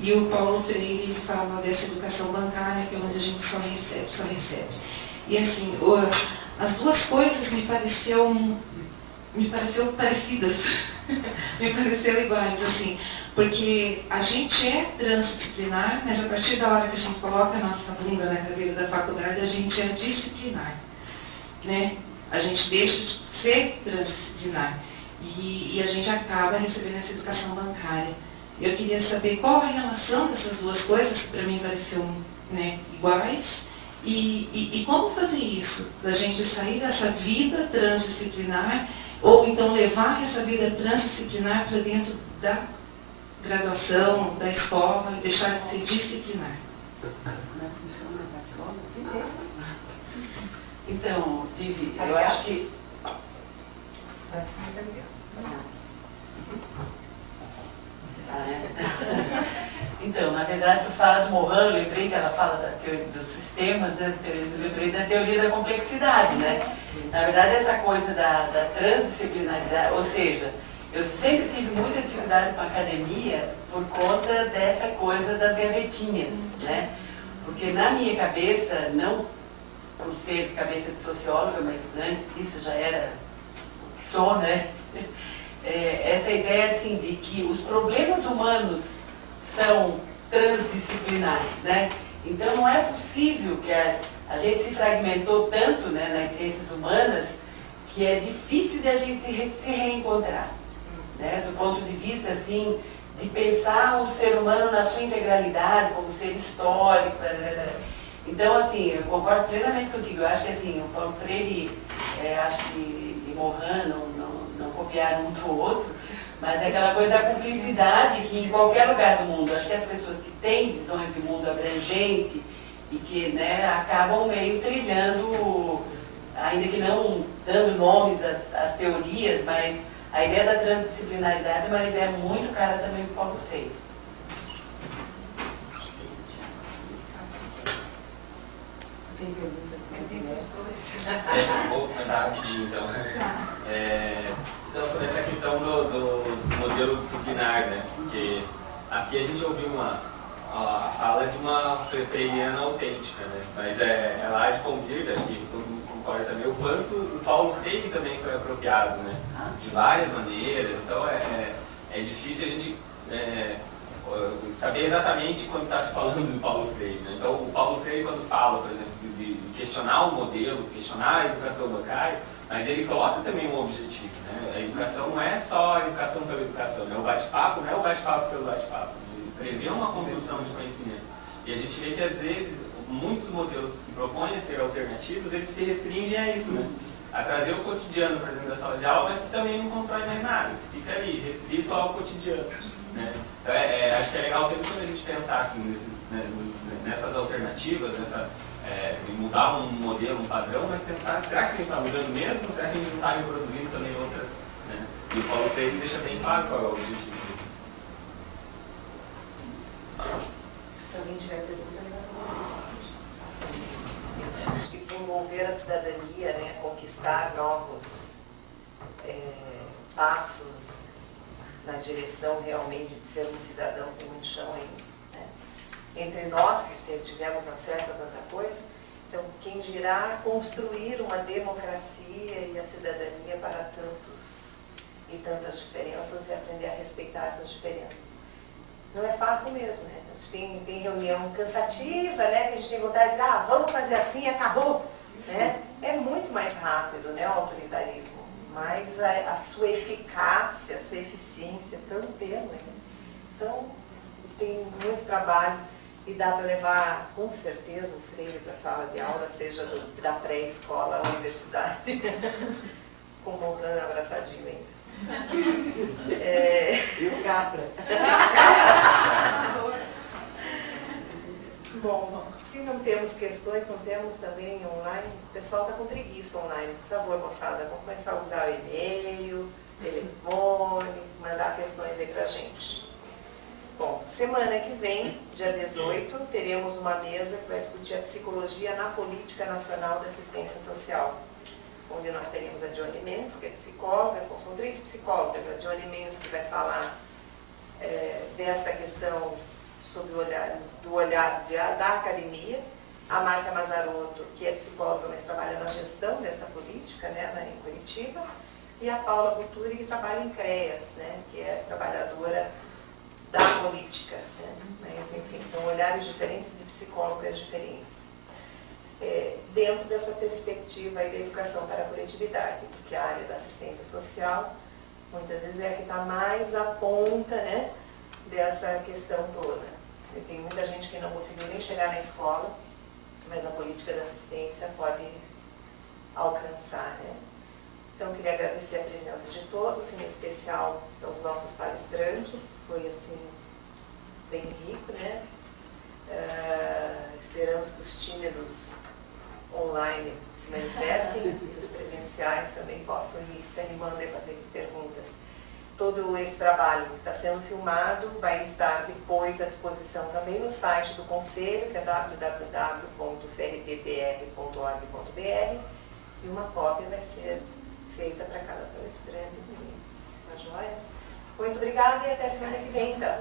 E o Paulo Freire, ele fala dessa educação bancária, que é onde a gente só recebe. E assim, as duas coisas me pareceu parecidas, me pareceu iguais, assim. Porque a gente é transdisciplinar, mas a partir da hora que a gente coloca a nossa bunda na cadeira da faculdade, a gente é disciplinar, né? A gente deixa de ser transdisciplinar e a gente acaba recebendo essa educação bancária. Eu queria saber qual a relação dessas duas coisas, que para mim pareciam, né, iguais, e como fazer isso, da gente sair dessa vida transdisciplinar, ou então levar essa vida transdisciplinar para dentro da graduação, da escola, e deixar de ser disciplinar. Então, Vivi, eu acho que... Então, na verdade, tu fala do Morin, eu lembrei que ela fala dos sistemas, né? Eu lembrei da teoria da complexidade, né? Na verdade, essa coisa da transdisciplinaridade, ou seja, eu sempre tive muita dificuldade com a academia por conta dessa coisa das gavetinhas, né? Porque na minha cabeça, não por ser cabeça de socióloga, mas antes disso já era o que sou, né? Essa ideia assim de que os problemas humanos são transdisciplinares, né? Então não é possível que a gente se fragmentou tanto, né, nas ciências humanas que é difícil de a gente se reencontrar, né? Do ponto de vista assim de pensar o ser humano na sua integralidade como ser histórico. Então assim, eu concordo plenamente contigo. Eu acho que assim, o Paulo Freire, acho que e Morin não copiaram um do outro, mas é aquela coisa da cumplicidade que em qualquer lugar do mundo, acho que as pessoas que têm visões de mundo abrangente e que, né, acabam meio trilhando, ainda que não dando nomes às teorias, mas a ideia da transdisciplinaridade é uma ideia muito cara também do Paulo Freire. Tu tem perguntas mais? Vou comentar rapidinho, então. Então, sobre essa questão do modelo disciplinar, né? Porque aqui a gente ouviu a fala de uma freiriana autêntica, né? Mas ela há de convir, acho que todo mundo concorda também, o quanto o Paulo Freire também foi apropriado, né? De várias maneiras. Então, é difícil a gente saber exatamente quando está se falando do Paulo Freire, né? Então, o Paulo Freire, quando fala, por exemplo, de questionar o modelo, questionar a educação bancária, mas ele coloca também um objetivo, né? A educação não é só a educação pela educação, né? O bate-papo não é o bate-papo pelo bate-papo. Ele prevê uma construção de conhecimento. E a gente vê que, às vezes, muitos modelos que se propõem a ser alternativos, eles se restringem a isso, né? a trazer o cotidiano para dentro da sala de aula, mas que também não constrói mais nada, fica ali, restrito ao cotidiano. Né? Então, acho que é legal sempre quando a gente pensar assim, nessas alternativas, mudar um modelo, um padrão, mas pensar, será que a gente está mudando mesmo? Será que a gente não está reproduzindo também outras? Né? E o Paulo Freire deixa bem claro qual é o objetivo. Se alguém tiver pergunta, acho que desenvolver a cidadania, né, conquistar novos passos na direção realmente de sermos cidadãos, tem muito chão ainda. Né? Entre nós que tivemos acesso a tanta coisa, então quem dirá construir uma democracia e a cidadania para tantos e tantas diferenças e aprender a respeitar essas diferenças. Não é fácil mesmo, né? A gente tem reunião cansativa, né? Que a gente tem vontade de dizer, vamos fazer assim e acabou. Né? É muito mais rápido, né, o autoritarismo, mas a sua eficácia, a sua eficiência é tão tênue. Né? Então, tem muito trabalho e dá para levar, com certeza, o Freire para a sala de aula, seja da pré-escola à universidade, com o Monrano abraçadinho ainda. E o Capra. Bom, se não temos questões, não temos também online, o pessoal está com preguiça online. Por favor, moçada, vamos começar a usar o e-mail, telefone, mandar questões aí para a gente. Bom, semana que vem, dia 18, teremos uma mesa que vai discutir a psicologia na política nacional da assistência social, onde nós teremos a Johnny Mendes, que é psicóloga, são 3 psicólogas, a Johnny Mendes que vai falar desta questão sob do olhar da academia, a Márcia Mazarotto, que é psicóloga, mas trabalha na gestão dessa política, né, em Curitiba, e a Paula Buturi, que trabalha em CREAS, né, que é trabalhadora da política. Né, mas, enfim, são olhares diferentes de psicólogas diferentes. Dentro dessa perspectiva aí da educação para a coletividade, porque a área da assistência social, muitas vezes é a que está mais à ponta, né, dessa questão toda. E tem muita gente que não conseguiu nem chegar na escola, mas a política da assistência pode alcançar. Né? Então, eu queria agradecer a presença de todos, em especial aos nossos palestrantes, foi assim, bem rico, né? Esperamos que os tímidos online se manifestem e os presenciais também possam ir se animando a fazer perguntas. Todo esse trabalho que está sendo filmado vai estar depois à disposição também no site do Conselho, que é www.crtbr.org.br, e uma cópia vai ser feita para cada palestrante. Tá joia? Muito obrigada e até semana que vem, então.